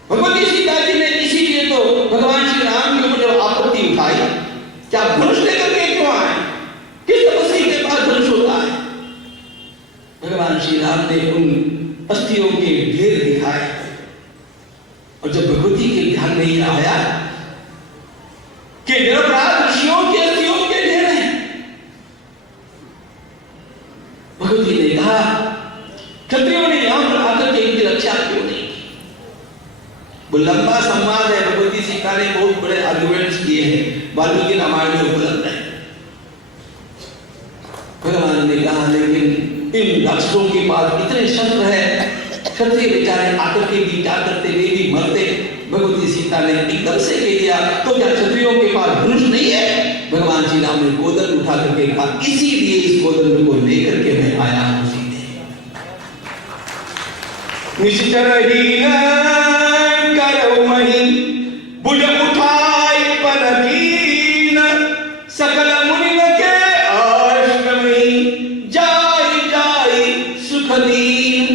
भगवती सीता जी ने इसीलिए तो भगवान श्री राम के ऊपर जब आपत्ति उठाई, क्या धनुष लेकर के क्यों आए? किस तपस्वी के पास धनुष होता है? भगवान श्री राम ने उन अस्थियों के ढेर दिखाए, और जब भगवती के ध्यान में यह आया कि निरपराध ऋषियों के अस्थियों के ढेर हैं, भगवती ने कहा क्षत्रियों ने यहां पर आकर के इनकी रक्षा क्यों नहीं? वो लंबा संवाद है, भगवती सीता ने बहुत बड़े आर्गुमेंट्स किए हैं, वाल्मीकि रामायण में उपलब्ध है। भगवान ने कहा लेकिन इन राक्षसों के पास इतने शस्त्र है, क्षत्रिय बेचारे आकर के विचार करते हुए भी मरते। भगवती सीता ने एकदम से कह दिया तो क्या क्षत्रियों के पास धनुष नहीं है? भगवान श्री राम ने गोदन उठा करके कहा इसीलिए इस गोदन को लेकर के मैं आया हूं सीधे। निश्चरहीन करौ मही बुझ उठाई परकीन, सकल मुनि के आश्रमी जाई जाई सुख दीन।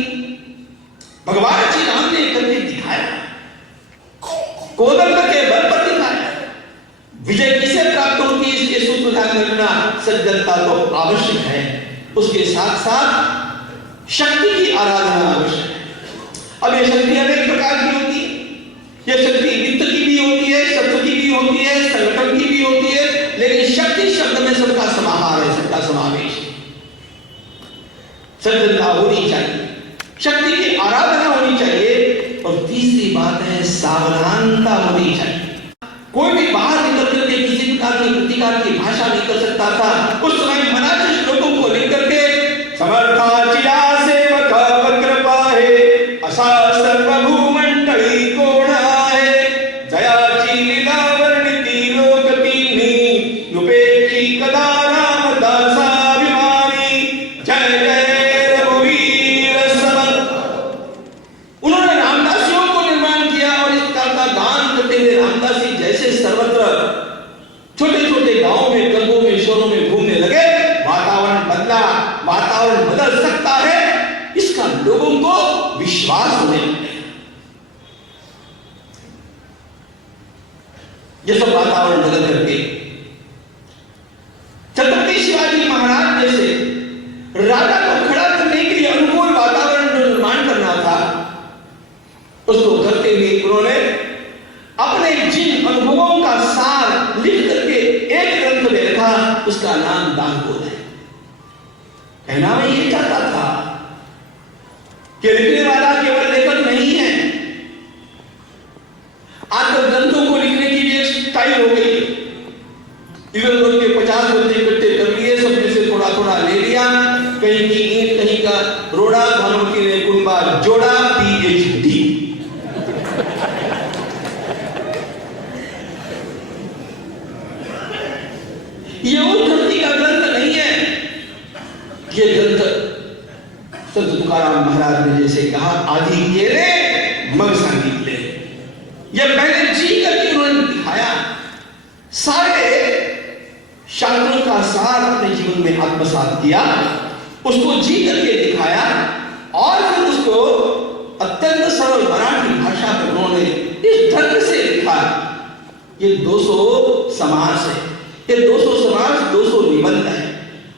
भगवान श्री राम ने करके दिखाया, गोदन के बल पर दिखाया। विजय किसे प्राप्त होती है इसके सूत्र ध्यान रखना। सज्जनता तो आवश्यक है, उसके साथ साथ शक्ति की आराधना आवश्यक है। अब ये शक्ति अनेक प्रकार की होती है। ये शक्ति वित्त की भी होती है, शस्त्र की भी होती है, संगठन की भी होती है, लेकिन शक्ति शब्द में सबका समाहार है, सबका समावेश। सज्जनता होनी चाहिए, शक्ति की आराधना होनी चाहिए, और तीसरी बात है सावधानता होनी चाहिए। कोई भी बाहर निकल करके किसी प्रकार की प्रतिकार की भाषा नहीं कर सकता था। उस समय मनाचे श्लोकों को लिख करके समर्था चिया सेवक वक्र पाहे, असा सर्वभूमंडली कोणाहे, जयाची लीला वर्णिती लोकतीनी, नुपेक्षी कदा रामदासाभिमानी, जय जय रघुवीर समर्थ। उन्होंने रामदासियों को निर्माण किया और इस काल का गान करते हुए रामदासी जैसे सर्वत्र छोटे छोटे गांवों में, कस्बों में, शहरों में घूमने लगे। वातावरण बदला, वातावरण बदल सकता है इसका लोगों को विश्वास होने लगा। ये सब वातावरण बदल करके छत्रपति शिवाजी महाराज जैसे राजा को खड़ा करने के लिए अनुकूल वातावरण जो निर्माण करना था, उसको करते हुए उन्होंने अपने जिन अनुभवों का सार लिख करके एक ग्रंथ में लिखा, उसका नाम दानकोद है। कहना मैं ये चाहता था कि लिखने वाला केवल लेखक नहीं है। आजकल ग्रंथों को लिखने की भी एक स्टाइल हो गई। इधर उधर के 50 बंदे इकट्ठे कर लिए, सब में से थोड़ा थोड़ा ले लिया, कहीं की ईंट कहीं का रोड़ा, भानुमती ने कुंबा जोड़ा, PhD। ये वो धरती का ग्रंथ नहीं है। ये ग्रंथ संत तुकाराम महाराज ने जैसे कहा, आदि केरे मग सांगितले। ये पहले जी करके उन्होंने दिखाया, सार अपने जीवन में आत्मसात किया, उसको जी करके दिखाया और फिर उसको अत्यंत सरल मराठी भाषा में उन्होंने इस ढंग से लिखा। ये 200 समास है, ये 200 समास 200 निबंध है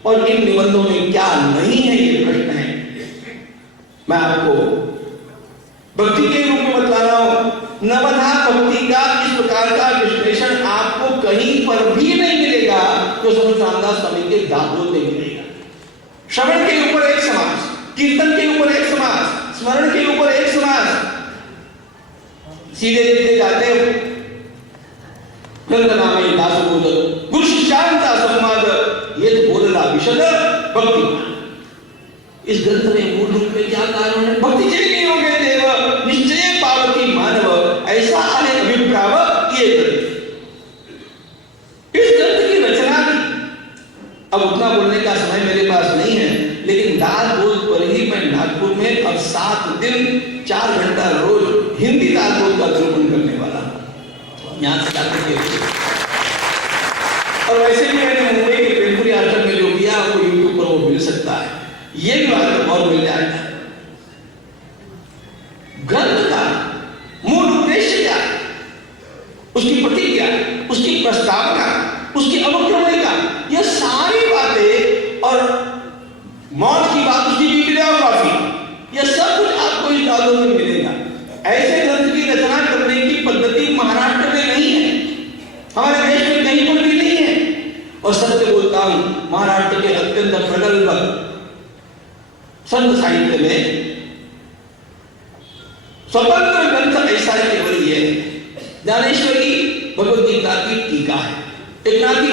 और इन निबंधों में क्या नहीं है ये प्रश्न है। मैं आपको भक्ति के रूप में बतला रहा हूं। नवधा भक्ति का इस प्रकार का विश्लेषण आपको कहीं पर भी नहीं मिलेगा जो स्वामी रामदास स्वामी के दासबोध में मिलेगा। श्रवण के ऊपर एक समास, कीर्तन के ऊपर एक समास, स्मरण के ऊपर एक समास, सीधे सीधे जाते हो नामे दासबोध गुरु शिष्यांता संवाद ये तो बोलना विशद भक्ति। इस ग्रंथ में मूल रूप में क्या कारण है? भक्ति जिनकी योगे देव निश्चय पावती मानव ऐसा अनेक अभिप्राय ये इस ग्रंथ की रचना की। अब उतना बोलने का समय मेरे पास नहीं है, लेकिन दासबोध पर ही मैं नागपुर में अब 7 दिन 4 घंटा रोज हिंदी दासबोध का निरूपण करने वाला हूं यहां से जाकर। और वैसे भी मैंने मुंबई के प्रेमपुरी आश्रम में जो किया वो यूट्यूब पर वो मिल सकता है, ये भी बात और मिल जाएगा। ग्रंथ का मूल उद्देश्य क्या है, उसकी प्रतिज्ञा, उसकी प्रस्तावना, उसकी अवक्रमणिका, ये सारी बातें और मौत की बात, उसकी बिब्लियोग्राफी, ये सब कुछ आपको इस दासबोध में मिलेगा। ऐसे ग्रंथ की रचना करने की पद्धति महाराष्ट्र में नहीं है, हमारे देश में कहीं पर भी नहीं है। और सत्य बोलता हूं, महाराष्ट्र के अत्यंत प्रगल्भ संत साहित्य में स्वतंत्र ग्रंथ ऐसा केवल ये ज्ञानेश्वरी भगवद गीता की टीका है, एकनाथी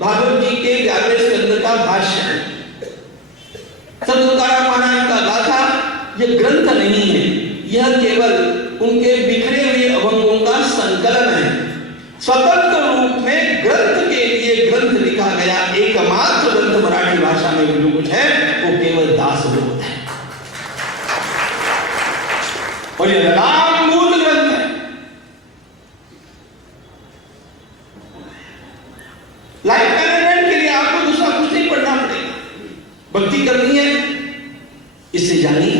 भागवत जी के 11वें स्कंद का भाष्य है, संत तुकाराम महाराज का गाथा। ये ग्रंथ नहीं है, यह केवल उनके बिखरे हुए अभंगों का संकलन है। स्वतंत्र रूप में ग्रंथ के लिए ग्रंथ लिखा गया एकमात्र ग्रंथ मराठी भाषा में जो कुछ है वो केवल दासबोध है और ये राम मूल ग्रंथ है। लाइफ मैनेजमेंट के लिए आपको दूसरा कुछ नहीं पढ़ना पड़ेगा। भक्ति करनी है, इससे जानिए।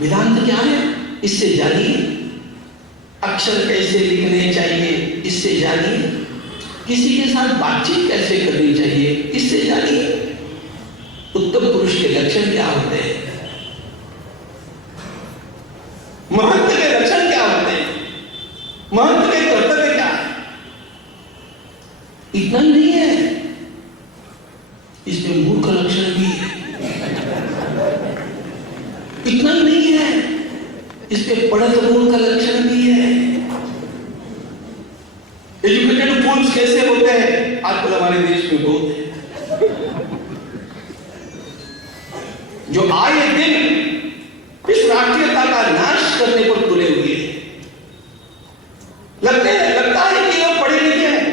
वेदांत क्या है, इससे जानिए। अक्षर कैसे लिखने चाहिए, इससे जानिए। किसी के साथ बातचीत कैसे करनी चाहिए, इससे जानिए। उत्तम पुरुष के लक्षण क्या होते हैं, महंत के लक्षण क्या होते हैं, महंत के कर्तव्य क्या है। इतना नहीं है, इसमें मूर्ख लक्षण भी है। इतना ही नहीं है, इसमें पढ़त मूल का लक्षण भी है। एजुकेटेड फूल्स कैसे होते हैं आजकल हमारे देश में बहुत है, जो आए दिन इस राष्ट्रीयता का नाश करने पर तुले हुए हैं। लगता है कि वो पढ़े लिखे हैं,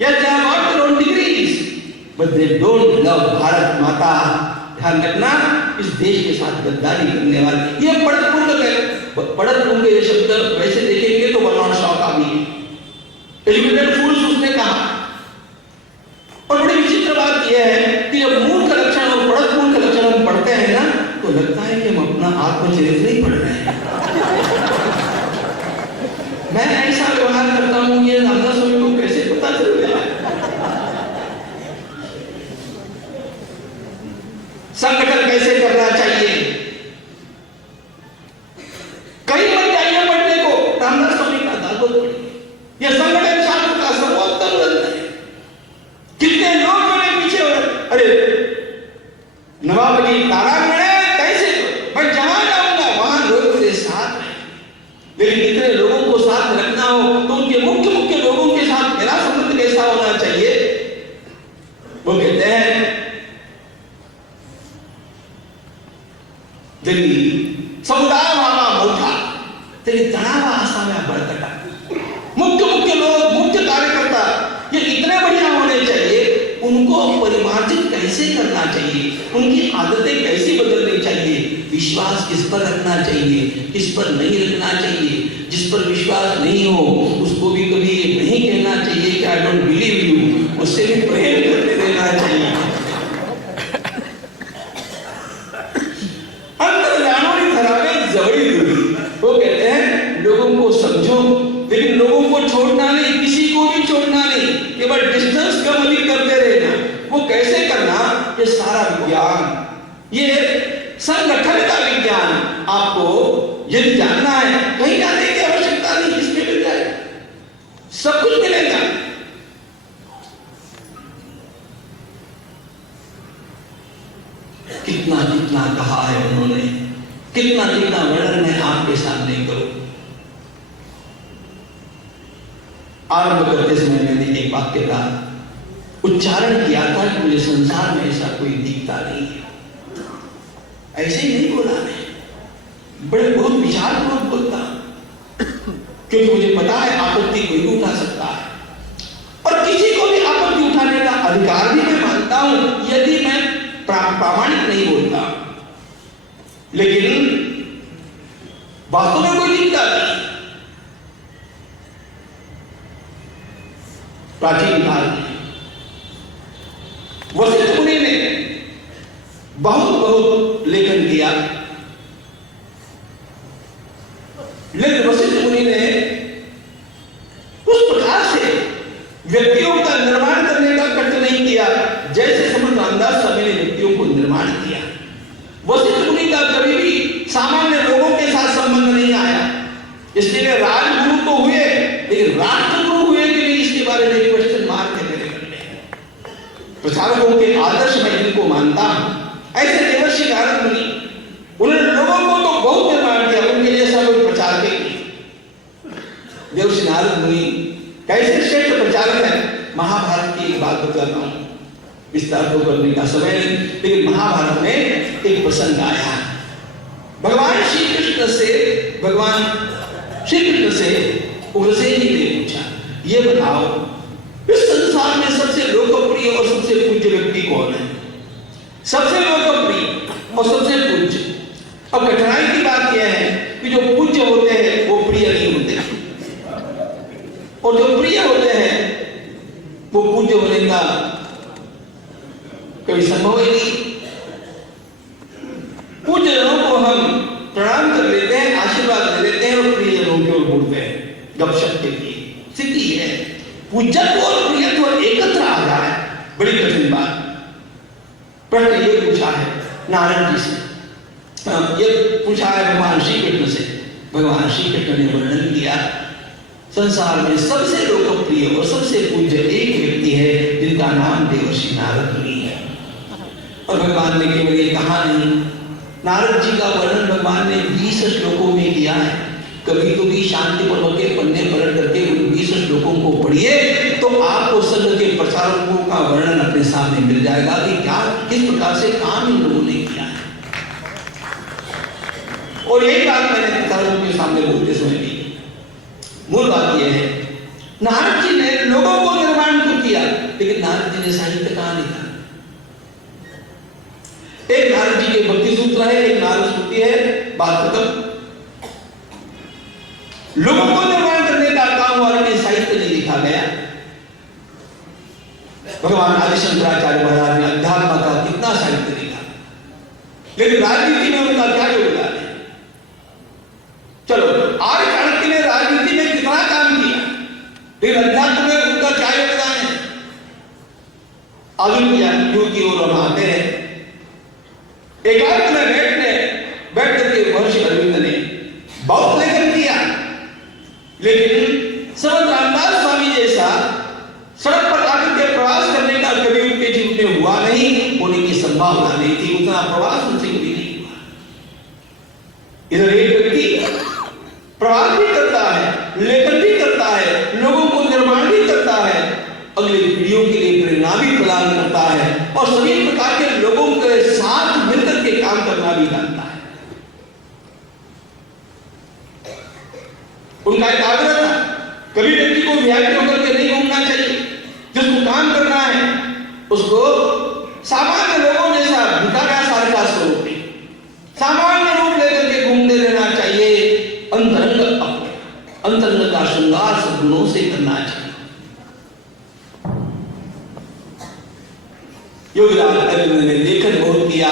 या they have got their own degrees, but they don't love Bharat माता। ध्यान रखना, इस देश के साथ गद्दारी करने वाले ये पढ़त मूर्ख ये शब्द वैसे देखेंगे तो बनवाना शौक आ भी है। एजुकेटेड फूल्स उसने कहा। और बड़ी विचित्र बात यह है कि जब मूर्ख लक्षण और पढ़त मूर्ख लक्षण हम पढ़ते हैं ना, तो लगता है कि हम अपना आत्मचरित्र ही पढ़ रहे हैं। मैं ऐसा व्यवहार करता हूं, ये रामदास स्वामी को कैसे पता चल गया। संगठन कैसे करना चाहिए, कहीं मत जाइए पढ़ने को, रामदास स्वामी का दासबोध पढ़िए। यह संगठन शास्त्र का सर्वोत्तम ग्रंथ है। कितने लोग मेरे पीछे हो रहे, अरे नवाब जी तारागण कैसे, मैं जहां जाऊंगा वहां लोग मेरे साथ हैं। लेकिन इतने लोगों को साथ रखना हो तो उनके मुख्य लोगों के साथ मेरा संबंध कैसा होना चाहिए। वो कहते हैं समुदाय भावा मोठा तेरी तनावा आसाम्या बळकटा। मुख्य लोग, मुख्य कार्यकर्ता ये इतने बढ़िया होने चाहिए। उनको परिमार्जित कैसे करना चाहिए, उनकी आदतें कैसी बदलनी चाहिए, विश्वास किस पर रखना चाहिए, किस पर नहीं रखना चाहिए। जिस पर विश्वास नहीं हो उसको भी कभी नहीं कहना चाहिए कि आई डोंट बिलीव यू, उससे भी प्रेम करते रहना ये संगठन का विज्ञान आपको यदि जानना है, कहीं जाने की आवश्यकता नहीं, इसमें मिल जाएगा, सब कुछ मिलेगा। कितना कितना कहा है उन्होंने, कितना कितना वर्णन मैं आपके सामने करूं। आरंभ करते समय मैंने एक वाक्य का उच्चारण किया था कि मुझे संसार में ऐसा कोई दिखता नहीं है। ऐसे ही नहीं बोला मैं, बड़े बहुत विचारपूर्वक बोलता, क्योंकि मुझे पता है आपत्ति कोई भी उठा सकता है और किसी को भी आपत्ति उठाने का अधिकार भी मैं मानता हूं, यदि मैं प्रामाणिक नहीं बोलता। लेकिन वास्तव में कोई दिखता नहीं। प्राचीन काल में वशिष्ठ मुनि ने बहुत लेखन किया, लेकिन वशिष्ठ मुनि ने उस प्रकार से व्यक्तियों का निर्माण करने का कष्ट नहीं किया जैसे समर्थ रामदास स्वामी ने व्यक्तियों को निर्माण किया। वशिष्ठ मुनि का कभी भी सामान्य लोगों के साथ संबंध नहीं आया, इसलिए राजगुरु तो हुए, लेकिन राष्ट्रगुरु हुए कि नहीं इसके बारे में क्वेश्चन मार्क है मेरे मन में। प्रचारकों के आदर्श मैं जिनको मानता हूं, ऐसे देवर्षि नारद मुनि, उन्होंने लोगों को तो बहुत निर्माण किया, उनके लिए ऐसा कोई प्रचारक ही नहीं। देवर्षि नारद मुनि कैसे श्रेष्ठ प्रचारक है, महाभारत की एक बात बताता हूं, विस्तार तो करने का समय नहीं, लेकिन महाभारत में एक प्रसंग आया। भगवान श्री कृष्ण से उग्रसेन जी ने पूछा, ये बताओ इस संसार में सबसे लोकप्रिय और सबसे पूज्य व्यक्ति कौन है? सबसे लोकप्रिय और सबसे पूज्य। अब कठिनाई की बात यह है कि जो पूज्य होते हैं वो प्रिय नहीं होते, और जो प्रिय होते हैं वो पूज्य होने का कभी संभव ही नहीं। पूज्य जनों को हम प्रणाम कर लेते हैं, आशीर्वाद दे लेते हैं, और प्रिय जनों की ओर मुड़ते हैं गपशप के लिए। स्थिति है पूज्यत्व और प्रियत्व एकत्र आ जाए, बड़ी कठिन बात। प्रश्न ये पूछा है नारायण जी से, ये पूछा है भगवान श्री कृष्ण से। भगवान श्री कृष्ण ने वर्णन किया, संसार में सबसे लोकप्रिय और सबसे पूज्य एक व्यक्ति है जिनका नाम देवर्षि नारद मुनि है। और भगवान ने केवल ये कहा नहीं, नारद जी का वर्णन भगवान ने 20 श्लोकों में किया है। कभी तो भी शांति पर्व के पन्ने पलट करके उन 20 श्लोकों को पढ़िए तो आपको संघ के प्रचारकों का वर्णन अपने सामने मिल जाएगा कि क्या किस प्रकार से काम इन लोगों ने किया है। और यही बात मैंने प्रचारकों के सामने बोलते समय भी, मूल बात यह है नारद जी ने लोगों को निर्माण तो किया, लेकिन नारद जी ने साहित्य कहां लिखा? एक नारद जी के भक्ति सूत्र है, एक नारद स्तुति है, बात खत्म। लोगों को निर्माण करने का काम वाले साहित्य नहीं लिखा गया। भगवान आदि शंकराचार्य महाराज ने अध्यात्म का कितना साहित्य लिखा, लेकिन राजनीति में उनका क्या योगदान है? चलो, आर्य चाणक्य ने राजनीति में कितना काम किया, लेकिन अध्यात्म में उनका क्या योगदान है? आधुनिक ज्ञानियों की ओर हम आते हैं। एकांत में बैठ करके महर्षि अरविंद ने बहुत लेखन किया, लेकिन समर्थ रामदास स्वामी जैसा सड़क पर आकर के प्रवास करने का कभी उनके जीवन में हुआ नहीं, होने की संभावना नहीं थी। उतना प्रवास उनसे कभी नहीं हुआ। इधर एक व्यक्ति प्रवास भी करता है, लेखन भी करता है, लोगों को निर्माण भी करता है, अगली पीढ़ियों के लिए प्रेरणा भी प्रदान करता है, और सभी प्रकार के लोगों के साथ मिलकर के काम करना भी जानता है। उनका एक आग्रह था, कभी व्यक्ति को व्याख्या होकर के नहीं घूमना चाहिए। जिसको काम करना है उसको सामान्य लोगों जैसा भिखारा सार का स्वरूप है, सामान्य रूप लेकर के घूमते रहना चाहिए। अंतरंग का श्रृंगार सद्गुणों से करना चाहिए। योगीराज अरविंद ने लेखन बहुत किया,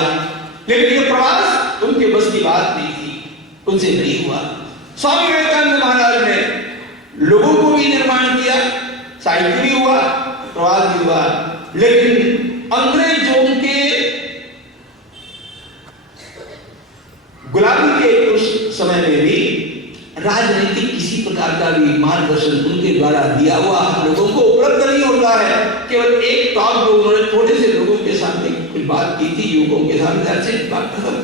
लेकिन ये प्रवास उनके बस की बात नहीं थी, उनसे नहीं हुआ। स्वामी विवेकानंद महाराज ने लोगों को भी निर्माण किया, साहित्य भी हुआ, प्रवास भी हुआ, लेकिन अंग्रेजों के प्रकार का भी मार्गदर्शन उनके द्वारा दिया हुआ हम लोगों को उपलब्ध नहीं होता है। केवल एक टॉक जो उन्होंने थोड़े से लोगों के सामने कुछ बात की थी, युवकों के सामने, ऐसे बात खत्म।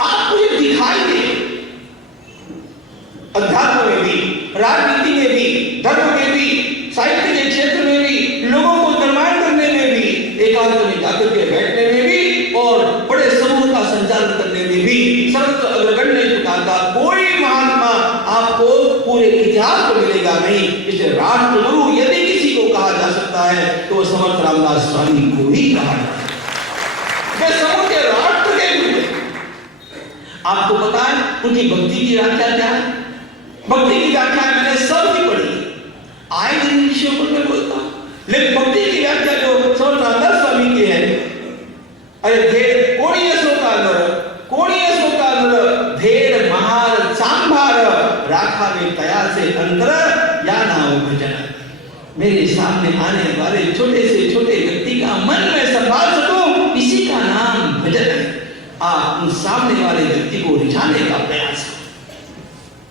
आपको ये दिखाई दे अध्यात्म में भी, राजनीति में भी, धर्म में भी, साहित्य के क्षेत्र में भी, लोगों को निर्माण करने में भी, एकांत में जाकर के बैठने में भी और बड़े समूह का संचालन करने में भी सर्वत्र अग्रगण्य प्रकार का कोई महात्मा आपको पूरे इतिहास में मिलेगा नहीं। इसलिए राष्ट्रगुरु यदि किसी को कहा जा सकता है तो वह समर्थ रामदास स्वामी को ही कहा जाता है। वे समूचे राष्ट्र के गुरु। आपको पता है उनकी भक्ति की व्याख्या क्या है? भक्ति की व्याख्या मैंने सब की पढ़ी, आए दिन विषयों पर मैं बोलता हूं, लेकिन भक्ति की व्याख्या जो समर्थ रामदास स्वामी की है, अरे धेर कोणीय सोका नर धेर महार सांभार राखा में तया से अंतर या नाम भजन। मेरे सामने आने वाले छोटे से छोटे व्यक्ति का मन में संभाल सकूं, इसी का नाम भजन है। आप उन सामने वाले व्यक्ति को रिझाने का प्रयास करें।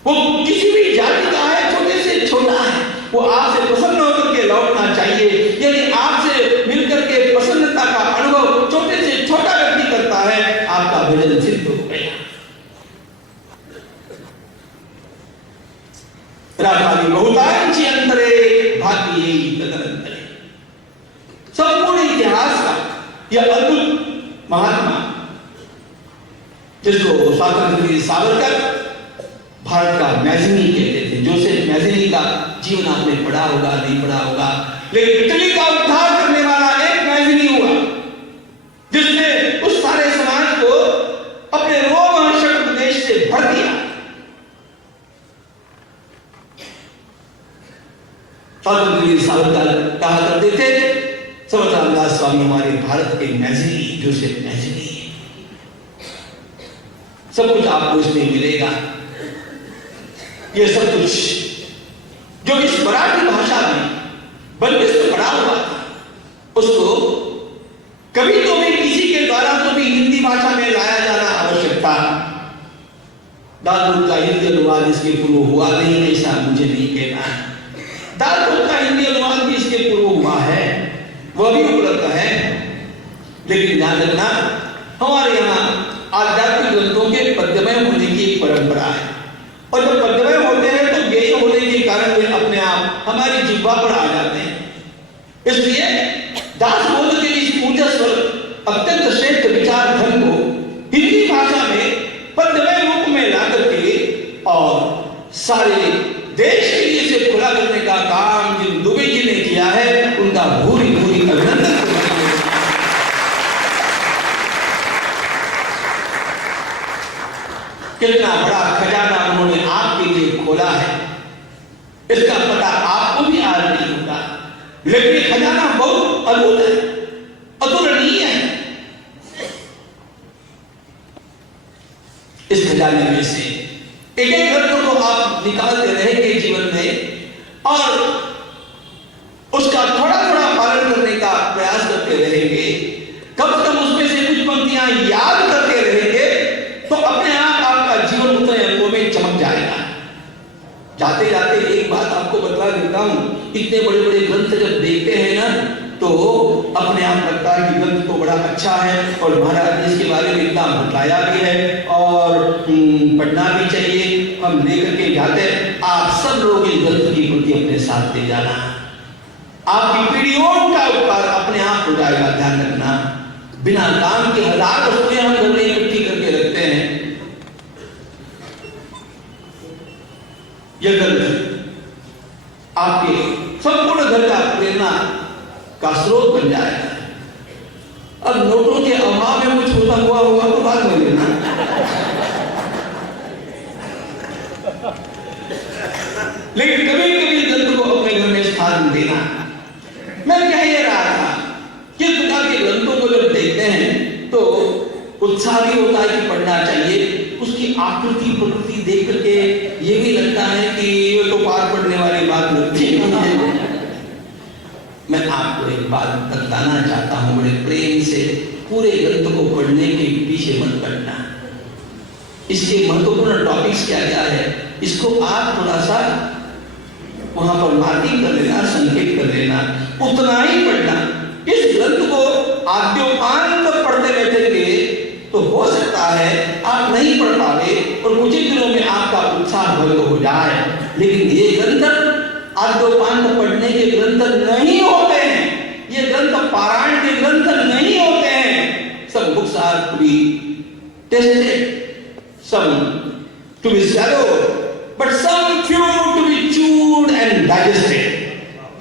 वो किसी भी जाति का है, छोटे से छोटा है, वो आपसे प्रसन्न होकर के लौटना चाहिए। यदि आपसे मिलकर के प्रसन्नता का अनुभव छोटे से छोटा व्यक्ति करता है, आपका भजन सिद्ध हो गया। राधावी बहुतांची अंतरे भाग्य यही तदंतरे। संपूर्ण इतिहास का यह अद्भुत महात्मा जिसको स्वातंत्र सावरकर भारत का मैज़नी कहते थे, जोसेफ मैज़नी का जीवन आपने पढ़ा होगा, नहीं पढ़ा होगा, लेकिन इटली का उद्धार करने वाला एक मैज़नी हुआ जिसने उस सारे समाज को अपने रोमहर्षक उपदेश से भर दिया। स्वातंत्र सावरकर कहा करते थे समर्थ रामदास स्वामी हमारे भारत के मैज़नी, जोसेफ मैज़नी। सब कुछ आपको इसमें मिलेगा। ये सब कुछ जो इस मराठी भाषा में बंदिस्त पड़ा हुआ था, उसको कभी तो भी किसी के द्वारा तो भी हिंदी भाषा में लाया जाना आवश्यक था। दादपुर का हिंदी अनुवाद इसके पूर्व हुआ नहीं, ऐसा मुझे नहीं कहना है। दादपुर का हिंदी अनुवाद भी इसके पूर्व हुआ है, वह भी उपलब्ध है। लेकिन ध्यान रखना, हमारे यहाँ आध्यात्मिक ग्रंथों के पद्यमय होने की एक परंपरा है, और जब पद्यमय होते हैं तो गेय होने के कारण वे अपने आप हमारी जिह्वा पर आ जाते हैं। इसलिए दास बोध के इस ऊर्जस्वर अत्यंत श्रेष्ठ विचार धन को हिंदी भाषा में पद्यमय रूप में ला करके और सारे देश के लिए इसे खुला करने का काम जिन दुबे जी ने किया है, उनका भूरी भूरी अभिनंदन। कितना बड़ा खजाना उन्होंने आपके लिए खोला है, इसका पता आपको भी आज नहीं होगा, लेकिन ये खजाना बहुत अद्भुत है, अतुलनीय है। इस खजाने में से एक एक रत्न को आप निकालते रहेंगे जीवन में, और उसका थोड़ा थोड़ा पालन करने का प्रयास करते रहेंगे। कब तक उसमें से कुछ पंक्तियां याद करते रहेंगे तो अपने आप आपका जीवन उतने अंगों में चमक जाएगा। जाते जाते एक बात आपको बता देता हूं, इतने बड़े बड़े ग्रंथ जब देखते हैं ना, तो अपने आप लगता है कि ग्रंथ तो बड़ा अच्छा है और महाराज ने इसके बारे में इतना बताया भी है और पढ़ना भी चाहिए, हम लेकर के जाते हैं। आप सब लोग इस ग्रंथ की कृति अपने साथ ले जाना, आपकी पीढ़ियों का उपकार अपने आप हो जाएगा। ध्यान रखना, बिना काम के हजार वस्तुएं हम घर में इकट्ठी करके रखते हैं, यह ग्रंथ आपके संपूर्ण घर का प्रेरणा का स्रोत बन जाएगा। अब नोटों के अभाव में कुछ होता हुआ होगा तो बात में लेना। लेकिन कभी कभी ग्रंथ को अपने घर में स्थान देना। मैं कह ये रहा था कि इस प्रकार के ग्रंथों को जब देखते हैं तो उत्साह भी होता है कि पढ़ना चाहिए। उसकी आकृति प्रकृति देख करके ये भी लगता है कि ये तो पार पढ़ने वाली बात लगती है। मैं आपको एक बात बताना चाहता हूं बड़े प्रेम से, पूरे ग्रंथ को पढ़ने के पीछे मत पड़ना। इसके महत्वपूर्ण टॉपिक्स क्या क्या है, इसको आप थोड़ा सा वहां पर मार्किंग कर लेना, संकेत कर लेना, उतना ही पढ़ना। इस ग्रंथ को आद्योपांत पढ़ते बैठेंगे तो हो सकता है आप नहीं पढ़ पावे और कुछ ही दिनों में आपका उत्साह भंग हो जाए। लेकिन ये ग्रंथ आद्योपांत पढ़ने के ग्रंथ नहीं होते हैं, ये ग्रंथ पारायण के ग्रंथ नहीं होते हैं। सब books are to be tested, some to be swallowed, but some few to be chewed and digested.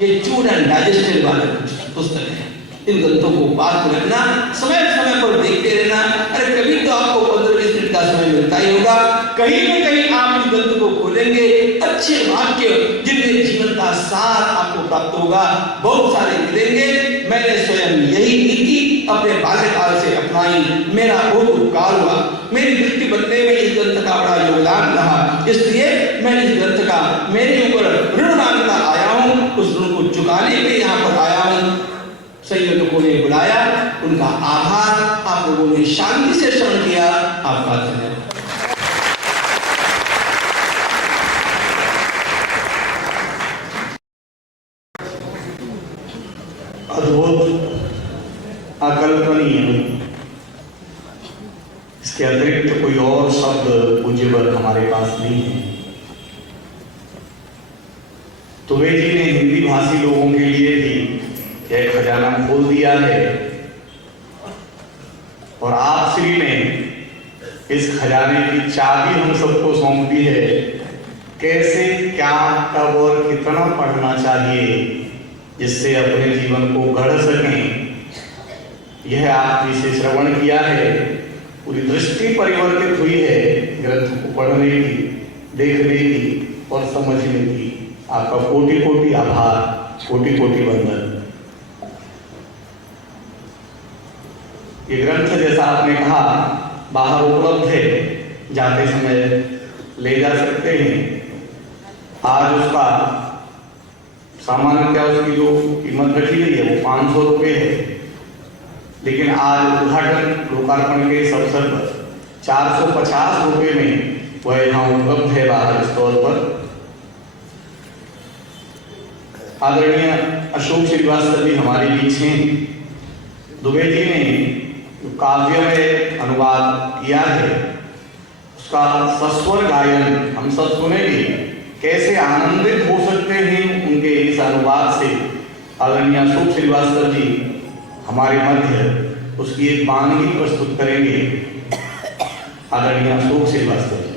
ये chewed and digested वाले पुस्तक हैं। इन ग्रंथों को पाठ रखना, समय समय पर देखते रहना। अरे कभी तो आपको 15-20 मिनट का समय मिलता ही होगा, कहीं न कहीं आप इस ग्रंथ को खोलेंगे, अच्छे वाक्य जिनमें जीवन का सार आपको प्राप्त होगा, बहुत सारे मिलेंगे। मैंने स्वयं यही नीति अपने बाल्यकाल से अपनाई, मेरा बहुत उपकार हुआ, मेरी दृष्टि बदलने में इस ग्रंथ का बड़ा योगदान रहा। इसलिए मैं इस ग्रंथ का मेरे ऊपर ऋण मांगता आया हूँ, उस ऋण को चुकाने के यहाँ पर आया हूँ। संयोजकों ने बुलाया, उनका आभार। आप लोगों ने शांति से श्रवण किया, आपका धन्यवाद। अद्भुत, अकल्पनीय, इसके अतिरिक्त कोई और शब्द पूज्यवर हमारे पास नहीं है। तुवे जी ने हिंदी भाषी लोगों के लिए भी एक खजाना खोल दिया है और आप श्री ने इस खजाने की चाबी हम सबको सौंप दी है। कैसे, क्या, कब और कितना पढ़ना चाहिए जिससे अपने जीवन को गढ़ सकें, यह आपने से श्रवण किया है। पूरी दृष्टि परिवर्तित हुई है ग्रंथ को पढ़ने की, देखने की और समझने की। आपका कोटि कोटि आभार, कोटि कोटि वंदन। ये ग्रंथ जैसा आपने कहा बाहर उपलब्ध है, जाते समय ले जा सकते हैं। आज उसका सामान्य क्या उसकी जो कीमत रखी गई है वो 500 रुपये है, लेकिन आज उद्घाटन लोकार्पण के इस अवसर पर 450 रुपये में वह यहाँ उपलब्ध है बाहर स्टॉल पर। आदरणीय अशोक श्रीवास्तव जी हमारे बीच हैं। दुबे जी ने काव्य में अनुवाद किया है, उसका सस्वर गायन हम सब सुनेंगे। कैसे आनंदित हो सकते हैं उनके इस अनुवाद से। आदरणीय अशोक श्रीवास्तव जी हमारे मध्य उसकी एक वानगी प्रस्तुत करेंगे। आदरणीय अशोक श्रीवास्तव जी।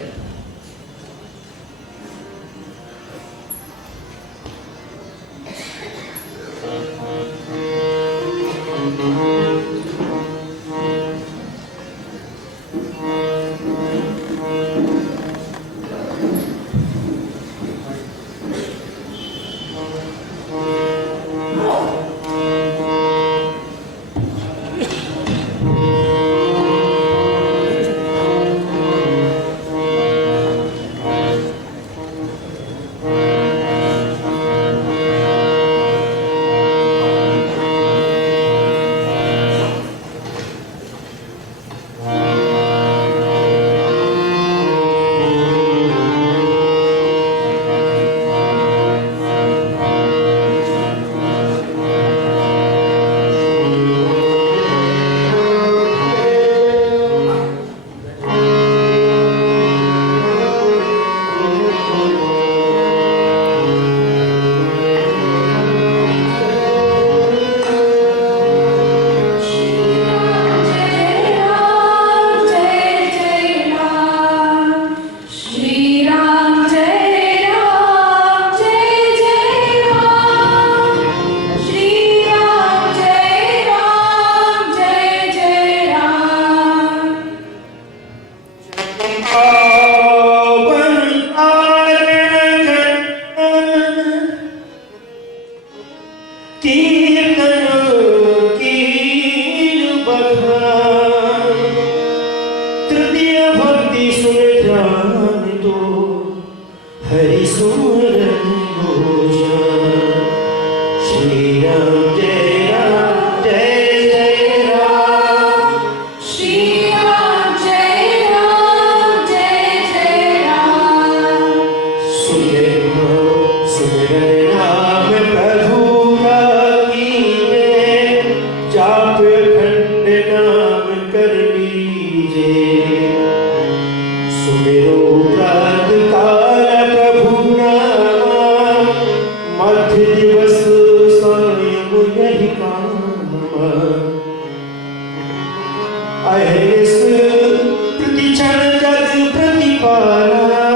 पारा,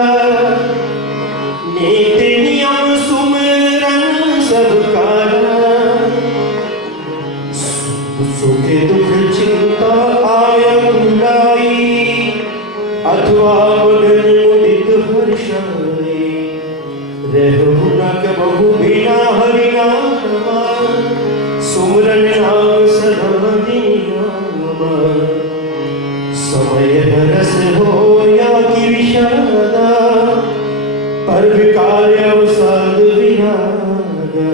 नीति नियम सुमिरन सब कारा, सुख दुख चिंता आय बुलाई, अथवा मगन मुदित हर्षाए, रहु न कबहु बिना हरि नामा, सुमरन नाम सदा दिन नामा, समय बरस हो या कि विषादा, पर विकार अवसाद विरागा,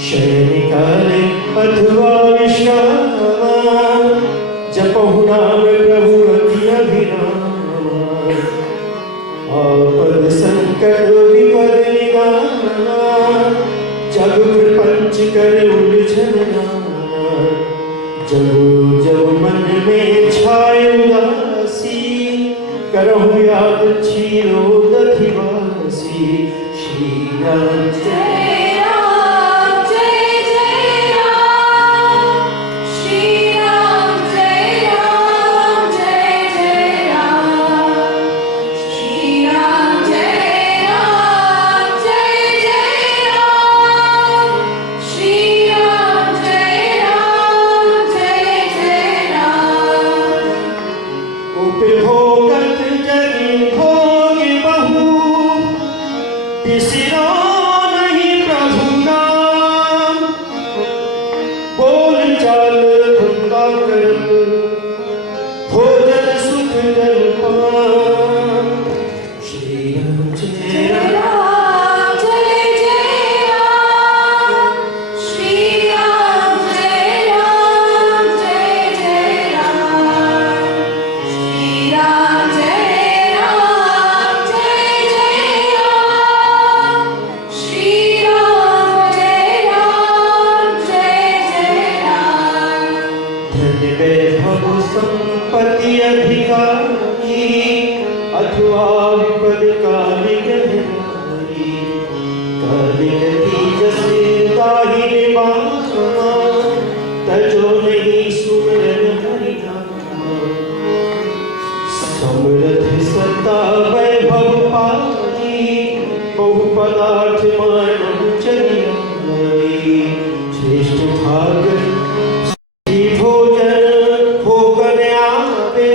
शयन काले अथवा विश्रामा, जपहु नाम प्रभु अति अभिरामा, आपद संकट विपद निवारा, जग प्रपंच कर उलझन नाना, जब जब मन में छाए उदासी, करहु याद क्षीरोदधिवासी, श्री राम जय राम जय जय राम, श्री राम जय राम जय जय राम, श्री राम जय राम जय जय राम, श्री राम जय राम जय जय राम। उपभोगत जनि भोग बहु, बिसरो नहीं प्रभु नाम, बोल चाल धंधा कर, भोजन सुख जल पान, श्री राम जय जय राम राम जय जय राम, श्री राम जय राम जय जय राम, श्री राम जय राम जय जय राम, श्री राम जय राम जय जय राम। धन्य वैभव संपत्ति अधिकारी, अथवा विपद काल गहरी, कालिगति जसे ताहि निवासा, तजो नहीं सुमिरन हरि नामा, समृद्ध सत्ता वैभव पाई, बहु पदार्थ मानव चली आई, श्रेष्ठ भाग भोजन भोगन आवे,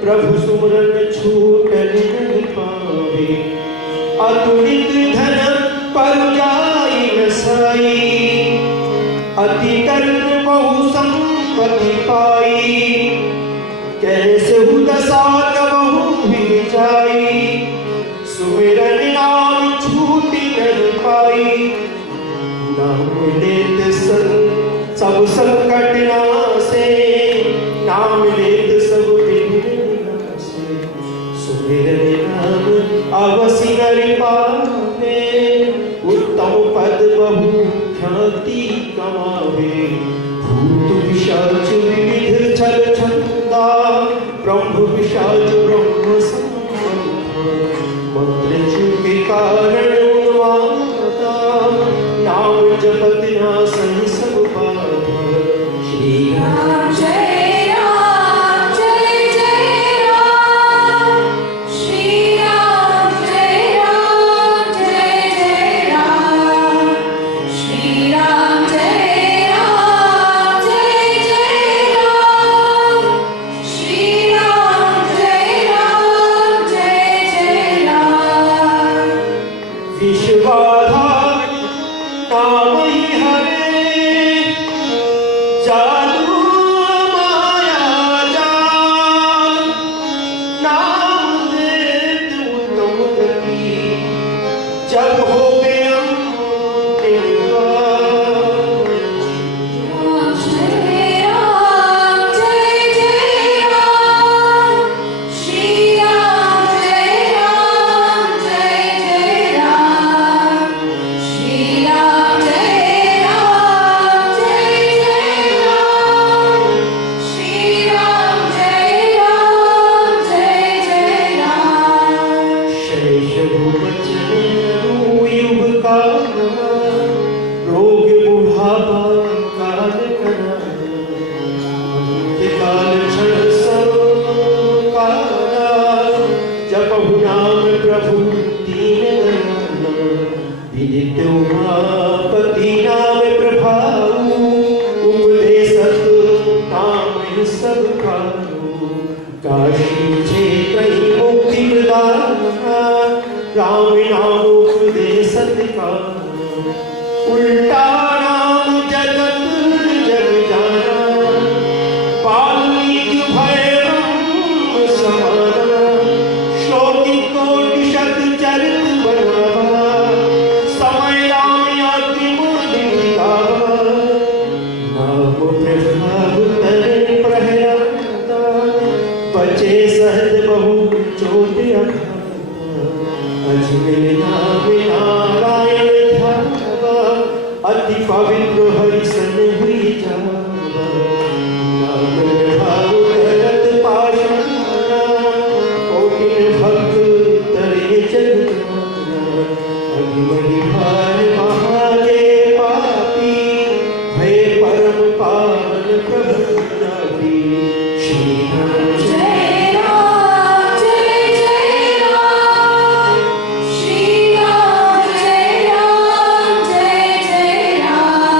प्रभु सुमरन छूटन नहीं पावे, अतुलित धन पर जाई नसाई, अति दरिद्र बहु संपत्ति पाई, कैसे हु दशा कबहु भी जाई, सुमिरन नाम छूटी नहीं पाई, नाम लेत सब संकट नासे, नाम लेत सब विघ्न नासे, सुमिरन नाम अवसि नरि पावे, उत्तम पद बहु ख्याति कमावे, भूत पिशाच विविध छल छंदा, ब्रह्म पिशाच ब्रह्म संबंधा, मंत्र चूके कारण उन्मादा, नाम जपत नासन् सब बाधा, श्री राम राम जय राम जय जय राम, श्री राम जय राम जय जय राम, श्री राम जय राम जय जय राम, श्री राम जय राम जय जय राम। विश्वाधार नाम ही हरे, जादू माया जाल, नाम देत उत्तम गति, जब हो गया राम जय राम जय जय राम, श्री राम जय राम जय जय राम, श्री राम जय राम जय जय राम, श्री राम जय राम जय जय राम। शेष वचन कहु नाम प्रभु दीन विदित उमापति नाम प्रभाऊ उपदेशत काम सब खाऊ काशी क्षेत्र मुक्ति प्रदाना राम नाम उपदेशत का उल्टा नाम जगत जग जाना पाली भय ब्रह्म समाना श्लोकी कोटि शत चरित बनावा समय राम अति मुनि गावा नाम प्रभाव तरे प्रहलादा बचे सहज बहु चोट अघाता अजमेर नाम नारायण ध्यावा अति पवित्र हरि सन हुई जावा नाम प्रभाव धरत पाषाणा कोटिन भक्त तरे जग जाना अभिमति भार महाजे पापी भय परम पावन प्रभु नापी श्री राम जय राम जय जय राम श्री राम जय राम जय जय राम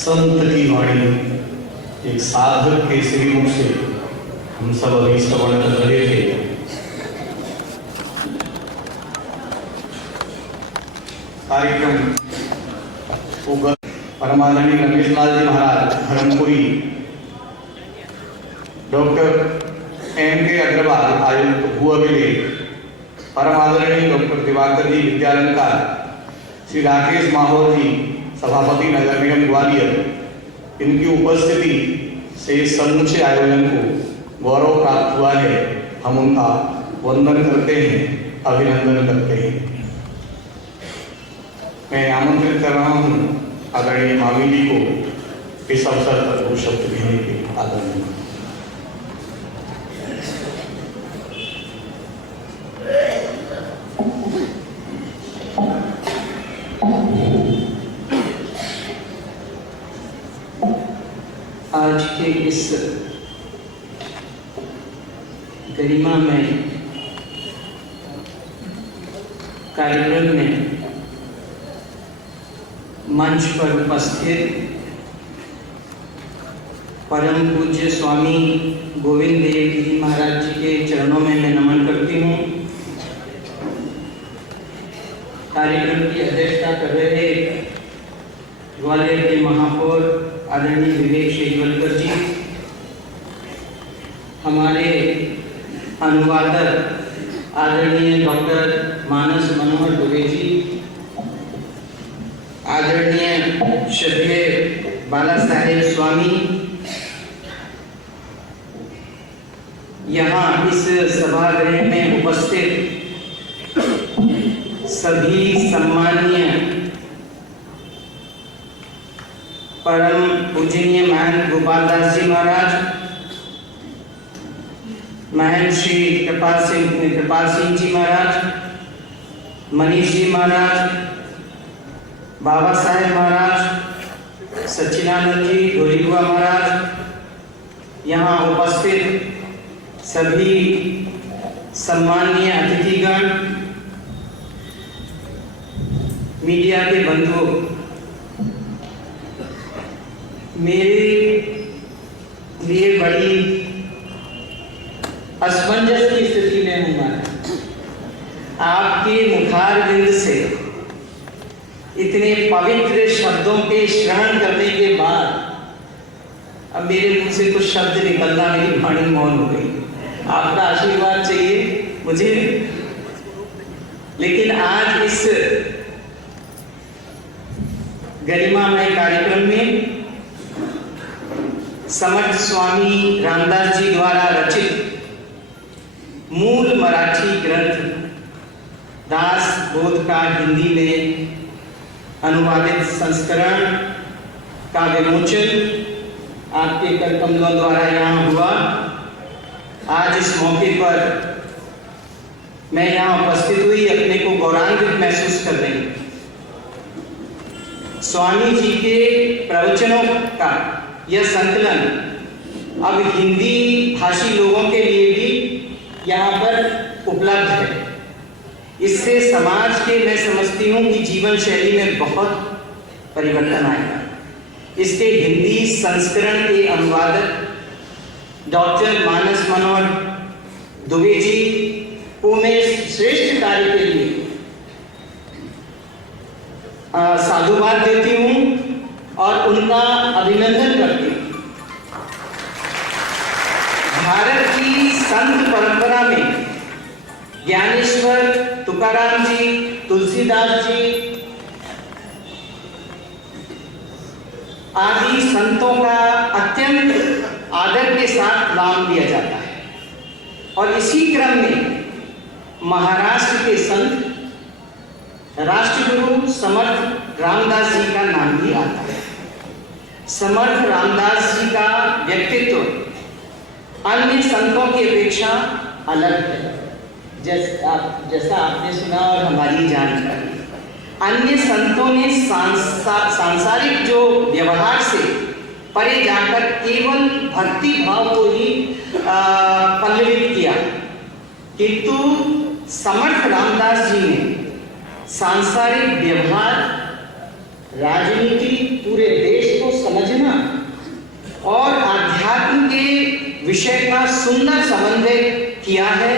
संत की वाणी एक साधक के श्रीमुख से हम सब अभी श्रवण कर रहे थे। कार्यक्रम को परमादरणीय रमेश लाल जी महाराज धर्मपुरी, डॉक्टर M.K. अग्रवाल आयुक्त भूअभिले, परमादरणीय डॉक्टर दिवाकर जी विद्यालंकार, श्री राकेश माहौर जी सभापति नगर निगम ग्वालियर, इनकी उपस्थिति से समूचे आयोजन को गौरव प्राप्त हुआ है। हम उनका वंदन करते हैं, अभिनंदन करते हैं। मैं आमंत्रित कर रहा हूँ आदरणीय मावी जी को इस अवसर पर दो शब्द कहने के आदरणीय। आज के इस गरिमा में कार्यक्रम में मंच पर उपस्थित परम पूज्य स्वामी गोविंद देव जी महाराज जी के चरणों में मैं नमन करती हूँ। कार्यक्रम की अध्यक्षता कर रहे ग्वालियर के महापौर आदरणीय विवेक शेजवलकर जी, हमारे अनुवादक आदरणीय डॉक्टर मानस मनोहर दुबे जी, आदरणीय श्रद्धेय बाला साहेब स्वामी, यहाँ इस सभागृह में उपस्थित सभी सम्माननीय परम पूजनीय महंत गोपाल दास जी महाराज, महंत श्री कृपाल सिंह जी महाराज, मनीष जी महाराज, बाबा साहेब महाराज, सच्चिदानंद जी ढोलीबुआ महाराज, यहाँ उपस्थित सभी सम्माननीय अतिथिगण, मीडिया के बंधुओं, मेरे लिए बड़ी असमंजस की स्थिति में हूँ मैं। आपके मुखारविंद से इतने पवित्र शब्दों के श्रवण करने के बाद अब मेरे मुंह से कुछ शब्द निकलना, मेरी वाणी मौन हो गई। आपका आशीर्वाद चाहिए मुझे। लेकिन आज इस गरिमामय कार्यक्रम में समर्थ स्वामी रामदास जी द्वारा रचित मूल मराठी ग्रंथ दास बोध का हिंदी में अनुवादित संस्करण का विमोचन आपके कर कमलों द्वारा यहाँ हुआ। आज इस मौके पर मैं यहाँ उपस्थित हुई अपने को गौरवान्वित महसूस कर रही हूँ। स्वामी जी के प्रवचनों का यह संकलन अब हिंदी भाषी लोगों के लिए भी यहाँ पर उपलब्ध है। इससे समाज के, मैं समझती हूँ कि जीवन शैली में बहुत परिवर्तन आएगा। इसके हिंदी संस्करण के अनुवादक डॉक्टर मानस मनोहर दुबे जी को मैं श्रेष्ठ कार्य के लिए साधुवाद देती हूँ और उनका अभिनंदन करती हूँ। भारत की संत परंपरा में ज्ञानेश्वर, तुकाराम जी, तुलसीदास जी आदि संतों का अत्यंत आदर के साथ नाम लिया जाता है और इसी क्रम में महाराष्ट्र के संत राष्ट्रगुरु समर्थ रामदास जी का नाम भी आता है। समर्थ रामदास जी का व्यक्तित्व अन्य संतों की अपेक्षा अलग है। जैसा आपने सुना और हमारी जानकारी, अन्य संतों ने सांसारिक जो व्यवहार से परे जाकर केवल भक्ति भाव को ही पल्लवित किया, किंतु समर्थ रामदास जी ने सांसारिक व्यवहार, राजनीति, पूरे देश को समर्पित विषय का सुंदर समन्वय किया है,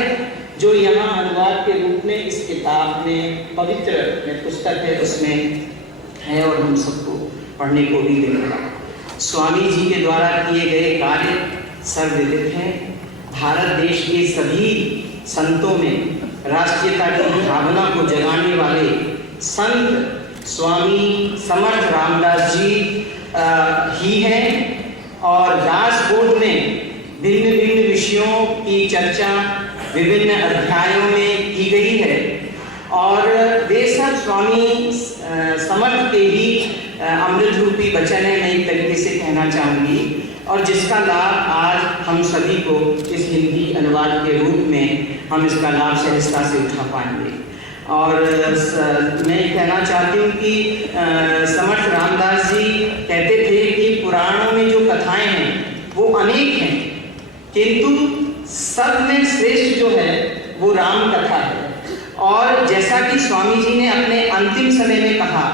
जो यहाँ अनुवाद के रूप में इस किताब में पवित्र में पुस्तक है उसमें है और हम सबको पढ़ने को भी मिलेगा। स्वामी जी के द्वारा किए गए कार्य सर्वविदित हैं। भारत देश के सभी संतों में राष्ट्रीयता की भावना को जगाने वाले संत स्वामी समर्थ रामदास जी ही हैं और दास बोध में भिन्न भिन्न विषयों की चर्चा विभिन्न अध्यायों में की गई है और वे सब स्वामी समर्थ के ही अमृत रूपी वचन है, मैं एक तरीके से कहना चाहूँगी, और जिसका लाभ आज हम सभी को इस हिंदी अनुवाद के रूप में हम इसका लाभ सहजता से उठा पाएंगे। और मैं कहना चाहती हूँ कि समर्थ रामदास जी कहते थे कि पुराणों में जो कथाएं हैं वो अनेक हैं, किंतु सब में श्रेष्ठ जो है वो राम कथा है। और जैसा कि स्वामी जी ने अपने अंतिम समय में कहा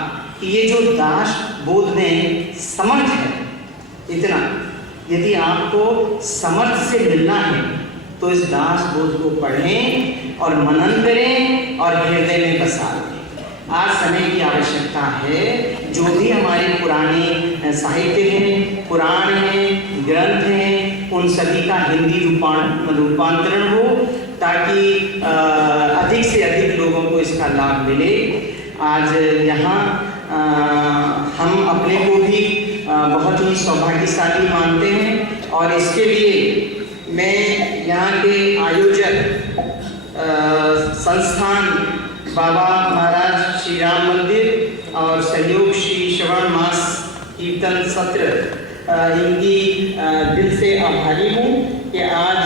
कि ये जो दास बोध में समर्थ है, इतना यदि आपको समर्थ से मिलना है तो इस दास बोध को पढ़ें और मनन करें और हृदय में बसा लें। आज समय की आवश्यकता है, जो भी हमारे पुराने साहित्य हैं, पुराण हैं, ग्रंथ हैं, उन सभी का हिंदी रूपांतरण हो ताकि अधिक से अधिक लोगों को इसका लाभ मिले। आज यहाँ हम अपने को भी बहुत ही सौभाग्यशाली मानते हैं और इसके लिए मैं यहाँ के आयोजक संस्थान बाबा महाराज श्री राम मंदिर और सहयोग श्री श्रवण मास कीर्तन सत्र इनकी दिल से आभारी हूँ कि आज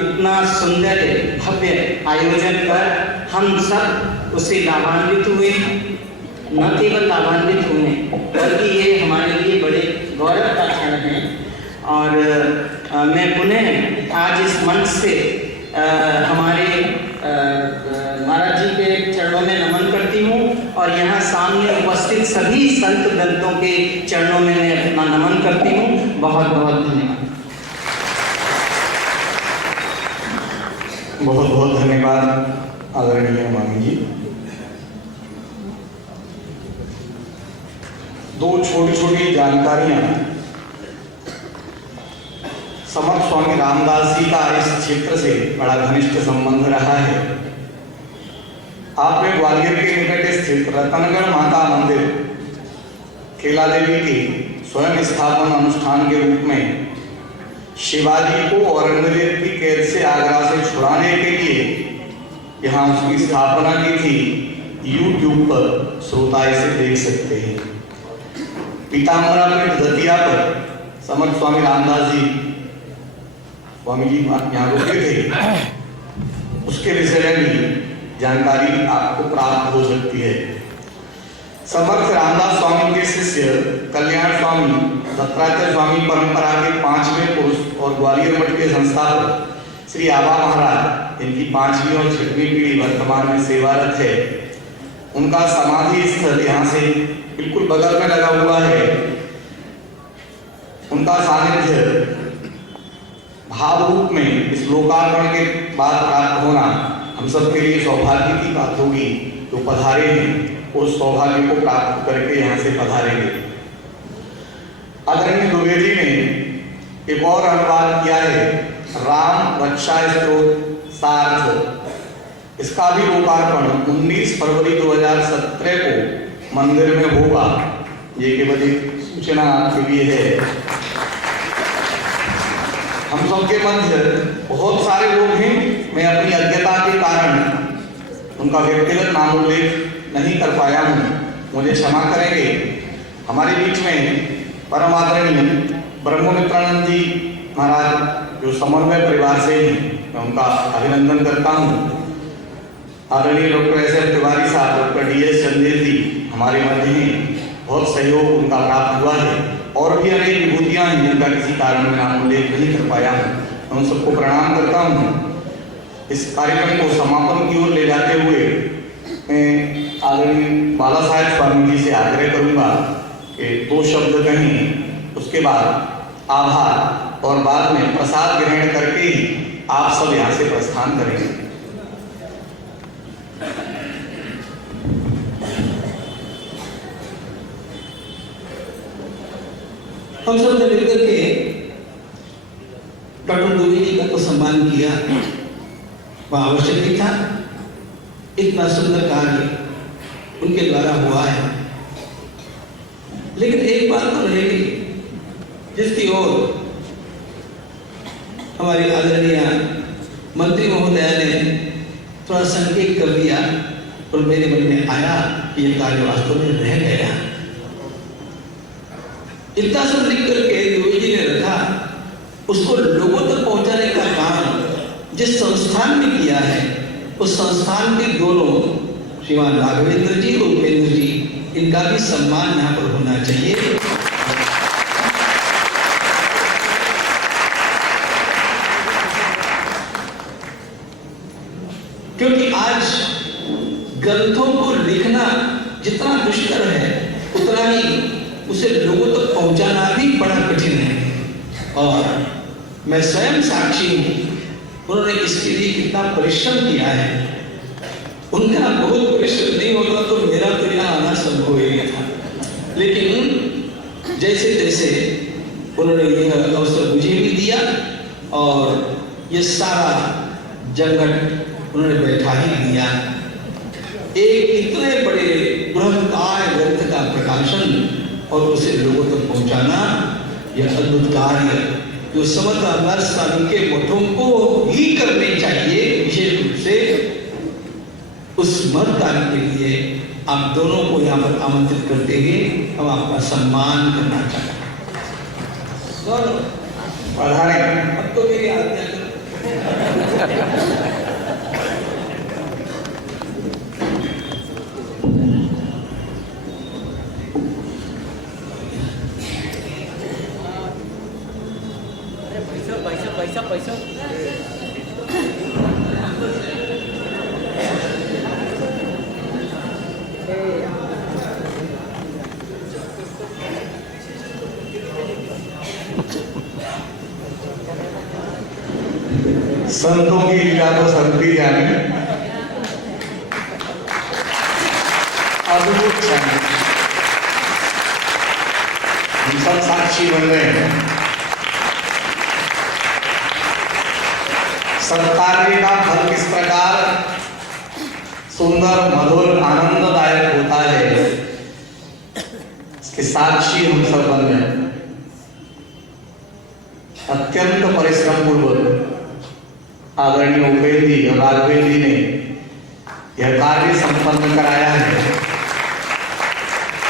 इतना सुंदर भव्य आयोजन कर हम सब उससे लाभान्वित हुए। न केवल लाभान्वित हुए बल्कि ये हमारे लिए बड़े गौरव का क्षण है। और मैं पुनः आज इस मंच से हमारे महाराज जी के चरणों में नमन करती हूँ और यहाँ सामने उपस्थित सभी संत ग्रंथों के चरणों में मैं अपना नमन करती हूँ। बहुत बहुत धन्यवाद। बहुत बहुत धन्यवाद आदरणीय मामी जी। दो छोटी छोटी जानकारियां। समर्थ स्वामी रामदास जी का इस क्षेत्र से बड़ा घनिष्ठ संबंध रहा है। आपने ग्वालियर के निकट स्थित रतनगढ़ माता मंदिर केला देवी के स्वयं स्थापन अनुष्ठान के रूप में शिवाजी को औरंगजेब की कैद से आगरा से छुड़ाने के लिए यहाँ उसकी स्थापना की थी। यूट्यूब पर श्रोता इसे देख सकते हैं। पीताम्बरा पीठ दतिया पर समर्थ स्वामी रामदास जी स्वामी जी यहाँ रुके थे, उसके विषय में भी जानकारी आपको प्राप्त हो सकती है। समर्थ रामदास स्वामी के शिष्य कल्याण स्वामी दत्तात्रेय स्वामी परंपरा के 5वें पुरुष और ग्वालियर मठ के संस्थापक श्री आबा महाराज, इनकी 5वीं और 6वीं पीढ़ी वर्तमान में सेवारत है। उनका समाधि स्थल यहाँ से बिल्कुल बगल में लगा हुआ है। उनका सानिध्य भाव रूप में इस लोकार्पण के बाद प्राप्त होना हम सब के लिए सौभाग्य की बात होगी। जो पधारे हैं उस सौभाग्य को प्राप्त करके यहाँ से पधारेंगे। आदरणीय द्विवेदी ने एक और अनुवाद किया है, राम रक्षा स्त्रोत सार्थ। इसका भी लोकार्पण 19 फरवरी 2017 को मंदिर में होगा। ये केवल एक सूचना आपके लिए है। हम सबके मध्य बहुत सारे लोग हैं, मैं अपनी अज्ञता के कारण उनका व्यक्तिगत नाम उल्लेख नहीं कर पाया हूँ, मुझे क्षमा करेंगे। हमारे बीच में परम आदरणीय ब्रह्ममित्रानंद जी महाराज जो समन्वय परिवार से हैं, मैं उनका अभिनंदन करता हूँ। आदरणीय डॉक्टर एस.एफ. तिवारी साहब, डॉक्टर डी.एस. चंदेल जी हमारे मध्य हैं, बहुत सहयोग उनका प्राप्त हुआ है। और भी अनेक विभूतियाँ हैं जिनका किसी कारण में नाम उल्लेख नहीं कर पाया हूँ, मैं उन सबको प्रणाम करता हूँ। इस कार्यक्रम को समापन की ओर ले जाते हुए मैं आदरणीय बाला साहेब स्वामी जी से आग्रह करूँगा कि 2 शब्द कहें, उसके बाद आभार और बाद में प्रसाद ग्रहण करके ही आप सब यहाँ से प्रस्थान करेंगे। हम सब ने मिलकर के डॉक्टर डोवी जी का तो सम्मान किया, वह आवश्यक भी था। इतना सुंदर कार्य उनके द्वारा हुआ है, लेकिन एक बात तो रहेगी जिसकी ओर हमारे आदरणीय मंत्री महोदय ने थोड़ा संकेत कर दिया और मेरे मन में आया कि यह कार्य वास्तव में रह गया। इतना सब लिख करके डोवी जी ने रखा, उसको लोगों तक पहुंचाने का काम जिस संस्थान ने किया है, उस संस्थान के दोनों श्रीमान राघवेंद्र जी और उपेंद्र जी, इनका भी सम्मान यहाँ पर होना चाहिए। क्योंकि आज ग्रंथों को लिखना जितना दुष्कर है, उतना ही उसे लोगों तक पहुंचाना भी बड़ा कठिन है। और मैं स्वयं साक्षी हूं, उन्होंने इसके लिए कितना परिश्रम किया है। उनका बहुत परिश्रम नहीं होता तो मेरा तो यहाँ आना संभव ही नहीं था। लेकिन जैसे जैसे उन्होंने यह अवसर मुझे भी दिया और ये सारा जंगट उन्होंने बैठा ही दिया। एक इतने बड़े बृहत्काय ग्रंथ का प्रकाशन और उसे लोगों तक पहुंचाना, यह अद्भुत कार्य जो समग्र नर स्वामी के मठों को ही करने चाहिए। विशेष रूप से उस मत कार्य के लिए आप दोनों को यहाँ पर आमंत्रित करते हुए हम आपका सम्मान करना चाहते हैं। अब तो मेरी आज्ञा करो। पैसा संतों की लीला तो संती जाने, अद्भुत क्षण हम सब साक्षी बन रहे हैं। सत्कार्य का फल किस प्रकार सुंदर, मधुर, आनंददायक होता है, इसके साक्षी हम सब बन रहे हैं। अत्यंत परिश्रम पूर्वक आदरणीय उपेंद्र जी और राघवेंद्र जी ने यह कार्य संपन्न कराया है।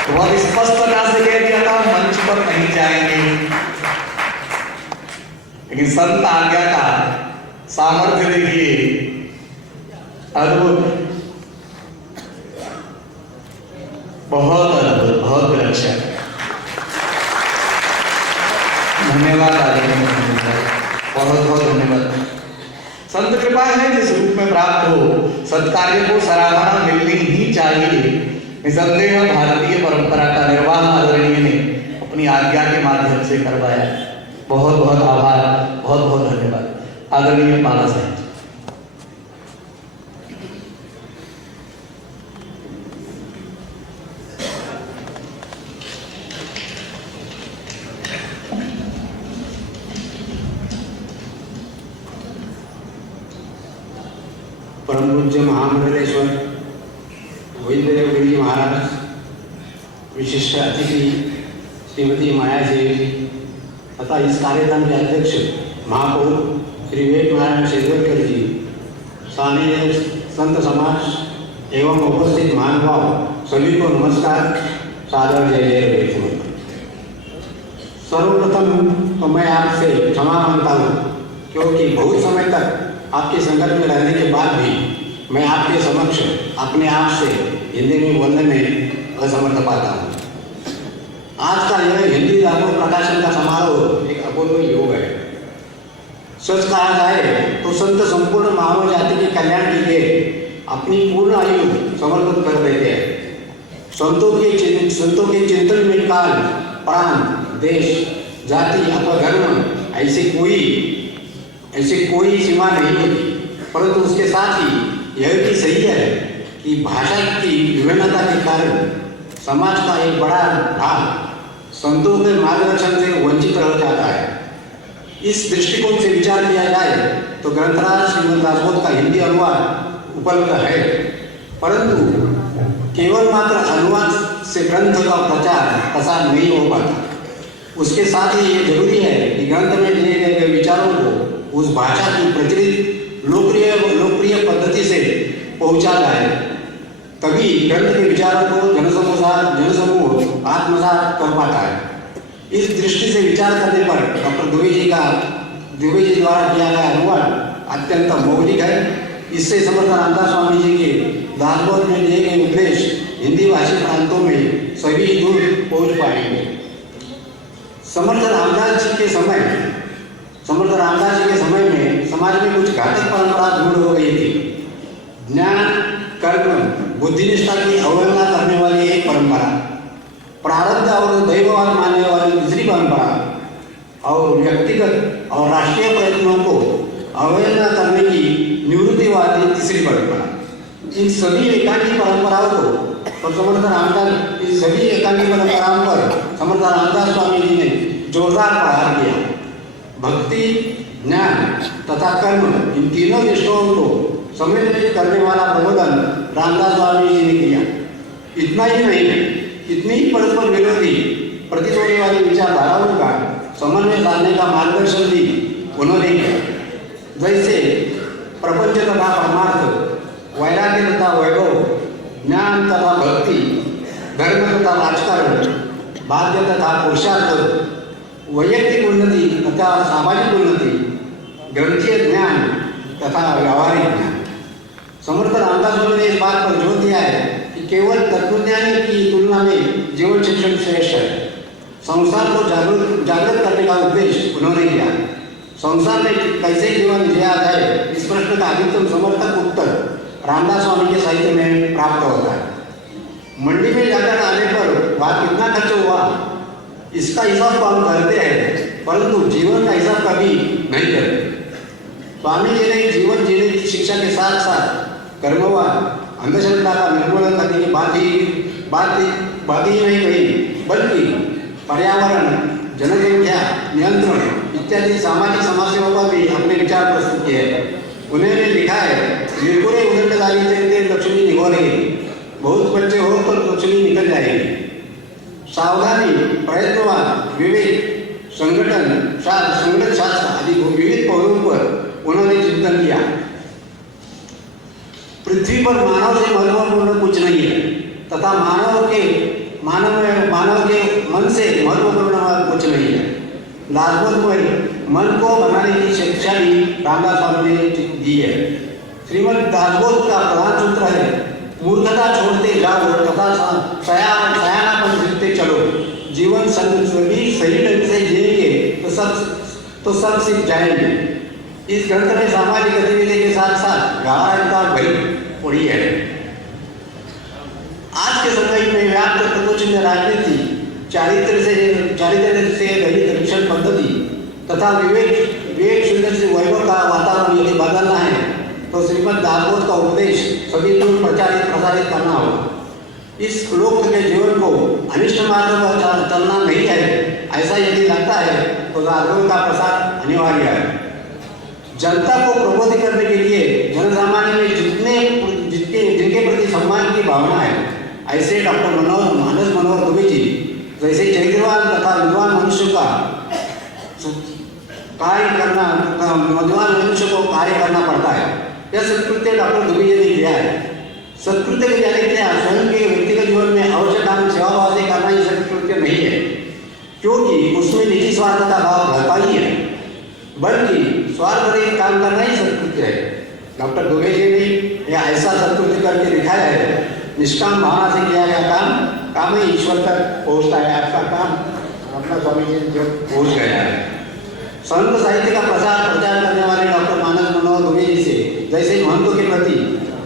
बहुत स्पष्टता से कह दिया था मंच पर नहीं जाएंगे, लेकिन संत आज्ञा का सामर्थ्य देखिए, अद्भुत, बहुत अद्भुत, बहुत विलक्षण। धन्यवाद आदरणीय, बहुत बहुत धन्यवाद। संत कृपा है जिस रूप में प्राप्त हो, सत्कार्य को सराहना मिलनी ही चाहिए। निसंदेह भारतीय परंपरा का निर्वाह आदरणीय ने अपनी आज्ञा के माध्यम से करवाया। बहुत बहुत आभार, बहुत बहुत धन्यवाद आदरणीय पाला साहब। परम पूज्य महामंडलेश्वर गोविंददेव गिरी महाराज, विशिष्ट अतिथि श्रीमती माया जी तथा इस कार्यक्रम के अध्यक्ष महापौर श्री विवेक नारायण शेजवलकर जी, स्थानीय संत समाज एवं उपस्थित महानुभाव सभी को नमस्कार, सादर जय जय रविकुमार। सर्वप्रथम तो मैं आपसे क्षमा मांगता हूँ, क्योंकि बहुत समय तक आपके संगत में रहने के बाद भी मैं आपके समक्ष अपने आप से हिंदी में बोलने में असमर्थ पाता हूँ। आज का यह हिंदी दामों प्रकाशन का समारोह एक अपूर्व योग है। सच कहा जाए तो संत संपूर्ण मानव जाति के कल्याण के लिए अपनी पूर्ण आयु समर्पित कर देते हैं। संतों के चिंतन में काल, प्राण, देश, जाति अथवा धर्म ऐसी कोई सीमा नहीं होती, परंतु उसके साथ ही यह भी सही है कि भाषा की विभिन्नता के कारण समाज का एक बड़ा भाग संतों के मार्गदर्शन से वंचित रह जाता है। इस दृष्टिकोण से विचार किया जाए तो ग्रंथराज श्रीमद् भागवत का हिंदी अनुवाद उपलब्ध है, परंतु केवल मात्र अनुवाद से ग्रंथ का प्रचार प्रसार नहीं हो पाता। उसके साथ ही ये जरूरी है कि ग्रंथ में दिए गए विचारों को उस भाषा की प्रचलित लोकप्रिय पद्धति से पहुंचा जाए, तभी ग्रंथ के विचारों को जनसमूह आत्मसात कर पाता है। इस दृष्टि से विचार करने पर डॉक्टर दुबे जी द्वारा किया गया अनुवाद अत्यंत मौलिक है। इससे समर्थ रामदास स्वामी जी के भागवत में दिए गए उपदेश हिंदी भाषी प्रांतों में सभी दूर पहुंच पाएंगे। समर्थ रामदास जी के समय में समाज में कुछ घातक परंपरा दूर हो गई थी। ज्ञान, कर्म, बुद्धिनिष्ठा की अवहेलना करने वाली एक परंपरा, प्रारब्ध और दैववाद मानने वाली दूसरी परंपरा और व्यक्तिगत और राष्ट्रीय प्रयत्नों को अवहेलना करने की निवृत्तिवादी तीसरी परंपरा। इन सभी एकांकी परंपराओं को समर्थ रामदास स्वामी जी ने जोरदार प्रहार किया। भक्ति, ज्ञान तथा कर्म, इन तीनों निष्ठाओं को समन्वित करने वाला प्रबोधन रामदास स्वामी जी ने किया। इतना ही नहीं, इतनी ही परस्पर विरोधी प्रतीत होने वाली विचारधाराओं का समन्वय साधने का मार्गदर्शन भी उन्होंने किया। जैसे प्रपंच तथा परमार्थ, वैराग्य तथा वैभव, ज्ञान तथा भक्ति, धर्म तथा राजकारण, भाग्य तथा पुरुषार्थ, वैयक्तिक उन्नति तथा सामाजिक उन्नति, ग्रंथीय ज्ञान तथा व्यावहारिक ज्ञान। समर्थ रामदास स्वामी ने इस बात पर जोर दिया है कि केवल तत्वज्ञान की तुलना में जीवन शिक्षण श्रेष्ठ है। संसार को जागृत करने का उद्देश्य उन्होंने किया। संसार में कैसे जीवन जिया जाए, इस प्रश्न का अधिकतम समर्थक उत्तर रामदास स्वामी के साहित्य में प्राप्त होता है। मंडी में जाकर आने पर वहाँ कितना खर्च हुआ, इसका हिसाब तो हम करते हैं, परंतु जीवन का हिसाब कभी नहीं करते। स्वामी जी ने जीवन जीने की शिक्षा के साथ साथ कर्मवाद, अंधश्रद्धा का निर्मूलन करने की बात ही नहीं कही, बल्कि पर्यावरण, जनसंख्या नियंत्रण इत्यादि सामाजिक समस्याओं पर भी अपने विचार प्रस्तुत किए हैं। उन्होंने लिखा है, निर्भुरे उदंडदारी से लक्ष्मी निगो रहेगी, बहुत बच्चे हो तो लक्ष्मी निकल जाएगी। सावधानी, प्रयत्नवाद, विवेक, संगठन शास्त्र आदि विविध पहलुओं पर उन्होंने चिंतन किया। पृथ्वी पर मानव से महत्वपूर्ण कुछ नहीं है तथा मानव के मन से महत्वपूर्ण कुछ नहीं है। लाजपत में मन को बनाने की शिक्षा भी रामदास स्वामी ने दी है। श्रीमद् भागवत का प्रधान सूत्र है, मूर्खता छोड़ते जाओ तथा सयानापन सीखते चलो। जीवन सभी सही ढंग से जिएंगे तो सब सीख जाएंगे। इस ग्रंथ में सामाजिक गतिविधि के साथ साथ गहराई भरी पड़ी है। आज के समय में व्याप्त तत्वचिन्ह राजनीति, चारित्र से रहित शिक्षण पद्धति तथा विवेक शून्य से वैभव का वातावरण यदि बदलना है तो श्रीमद् भागवत का उपदेश सभी दूर प्रसारित करना होगा। इस लोक के जीवन को अनिष्ट मार्ग पर चलना नहीं है, ऐसा यदि लगता है तो भागवत का प्रसार अनिवार्य है। जनता को प्रबोधित करने के लिए जनसामान्य में जिनके प्रति सम्मान की भावना है, ऐसे डॉक्टर मानस मनोहर दुबे जी जैसे चरित्रवान तथा विद्वान मनुष्य को कार्य करना पड़ता है। यह सत्कृत्य डॉक्टर दुबे जी ने किया है। सत्कृत्य की व्याख्या स्वयं के व्यक्तिगत जीवन में आवश्यक काम सेवा भाव से करना ही सत्कृत्य नहीं है, क्योंकि उसमें निजी स्वार्थ का भाव रहता ही है, बल्कि स्वार्थ रहित काम करना ही सत्कृत्य है। डॉक्टर दुबे जी ने यह ऐसा सत्कृत्य करके दिखाया है। निष्काम भावना से किया गया काम ही ईश्वर तक पहुँचता है। आपका काम अपना स्वामी जी जब पहुँच गया है। संत साहित्य का प्रचार करने वाले डॉक्टर मानस मनोहर दुबे जी से जैसे महंतों के प्रति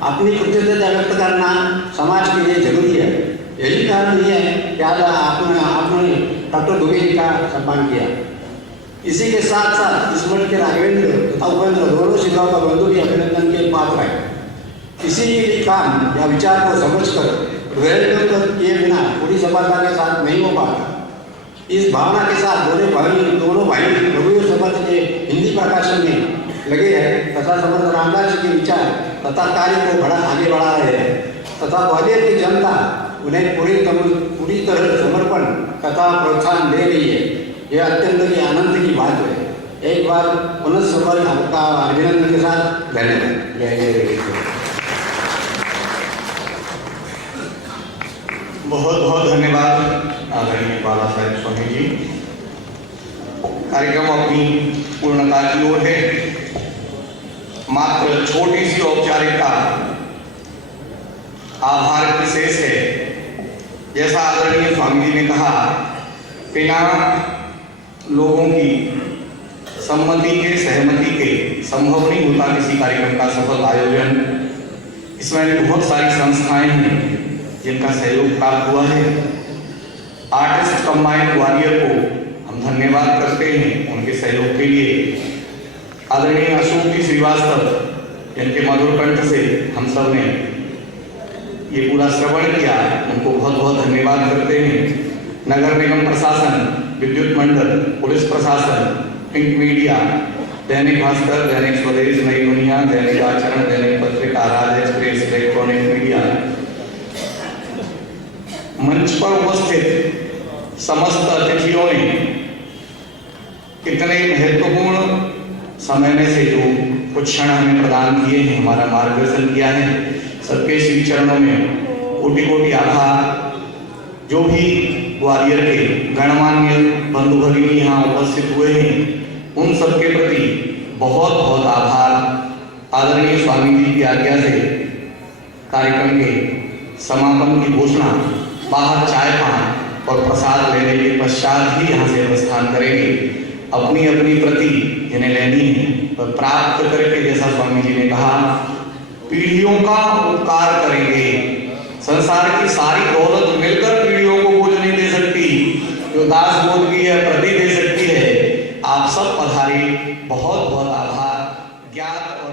अपनी कृतज्ञता व्यक्त करना समाज के लिए जरूरी है। यही कारण ये है कि आज आपने डॉक्टर दुबे जी का सम्मान किया। इसी के साथ साथ इस मठ के राघवेंद्र तथा उपेंद्र दोनों शिक्षकों का बंधु भी अभिनंदन के पात्र है। किसी भी काम या विचार को समझकर हृदय किए बिना पूरी सफलता के साथ नहीं हो पाता। इस भावना के साथ दोनों भाई रघुवीर समर्थ के हिंदी प्रकाशन में लगे हैं तथा समर्थ रामदास जी के विचार तथा कार्य को आगे बढ़ा रहे हैं तथा ग्वालियर की जनता उन्हें पूरी तरह समर्पण तथा प्रोत्साहन दे रही है। यह अत्यंत ही आनंद की बात है। एक बार पुनः समर्थ आपका अभिनंदन के साथ धन्यवाद। जय जय। बहुत बहुत धन्यवाद आदरणीय बाला साहेब स्वामी जी। कार्यक्रम अपनी पूर्णता की ओर है। मात्र छोटी सी औपचारिकता आभार की शेष है। जैसा आदरणीय स्वामी जी ने कहा, बिना लोगों की सम्मति के सहमति के संभव नहीं होता किसी कार्यक्रम का सफल आयोजन। इसमें बहुत सारी संस्थाएं हैं जिनका सहयोग प्राप्त हुआ है। आर्टिस्ट कंबाइंड ग्वालियर को हम धन्यवाद करते हैं उनके सहयोग के लिए। आदरणीय अशोक जी श्रीवास्तव जिनके मधुर कंठ से हम सब ने ये पूरा श्रवण किया, उनको बहुत बहुत धन्यवाद करते हैं। नगर निगम प्रशासन, विद्युत मंडल, पुलिस प्रशासन, प्रिंट मीडिया, दैनिक भास्कर, दैनिक स्वदेश, नई दुनिया, दैनिक आचरण, दैनिक पत्रिका, राज एक्सप्रेस, इलेक्ट्रॉनिक मीडिया, मंच पर उपस्थित समस्त अतिथियों ने इतने महत्वपूर्ण समय में से जो कुछ क्षण हमें प्रदान किए हैं, हमारा मार्गदर्शन किया है, सबके श्री चरणों में कोटि कोटि आभार। जो भी ग्वालियर के गणमान्य बंधु भगिनी यहाँ उपस्थित हुए हैं, उन सबके प्रति बहुत बहुत आभार। आदरणीय स्वामी जी की आज्ञा से कार्यक्रम के समापन की घोषणा बाहर चाय पान और प्रसाद लेने के पश्चात ही यहाँ से प्रस्थान करेंगे। अपनी अपनी प्रति जिन्हें लेनी है और प्राप्त करके, जैसा स्वामी जी ने कहा, पीढ़ियों का उपकार करेंगे। संसार की सारी दौलत मिलकर पीढ़ियों को बोझ नहीं दे सकती, जो दास बोध की है प्रति दे सकती है। आप सब पधारी, बहुत बहुत आभार। ज्ञात और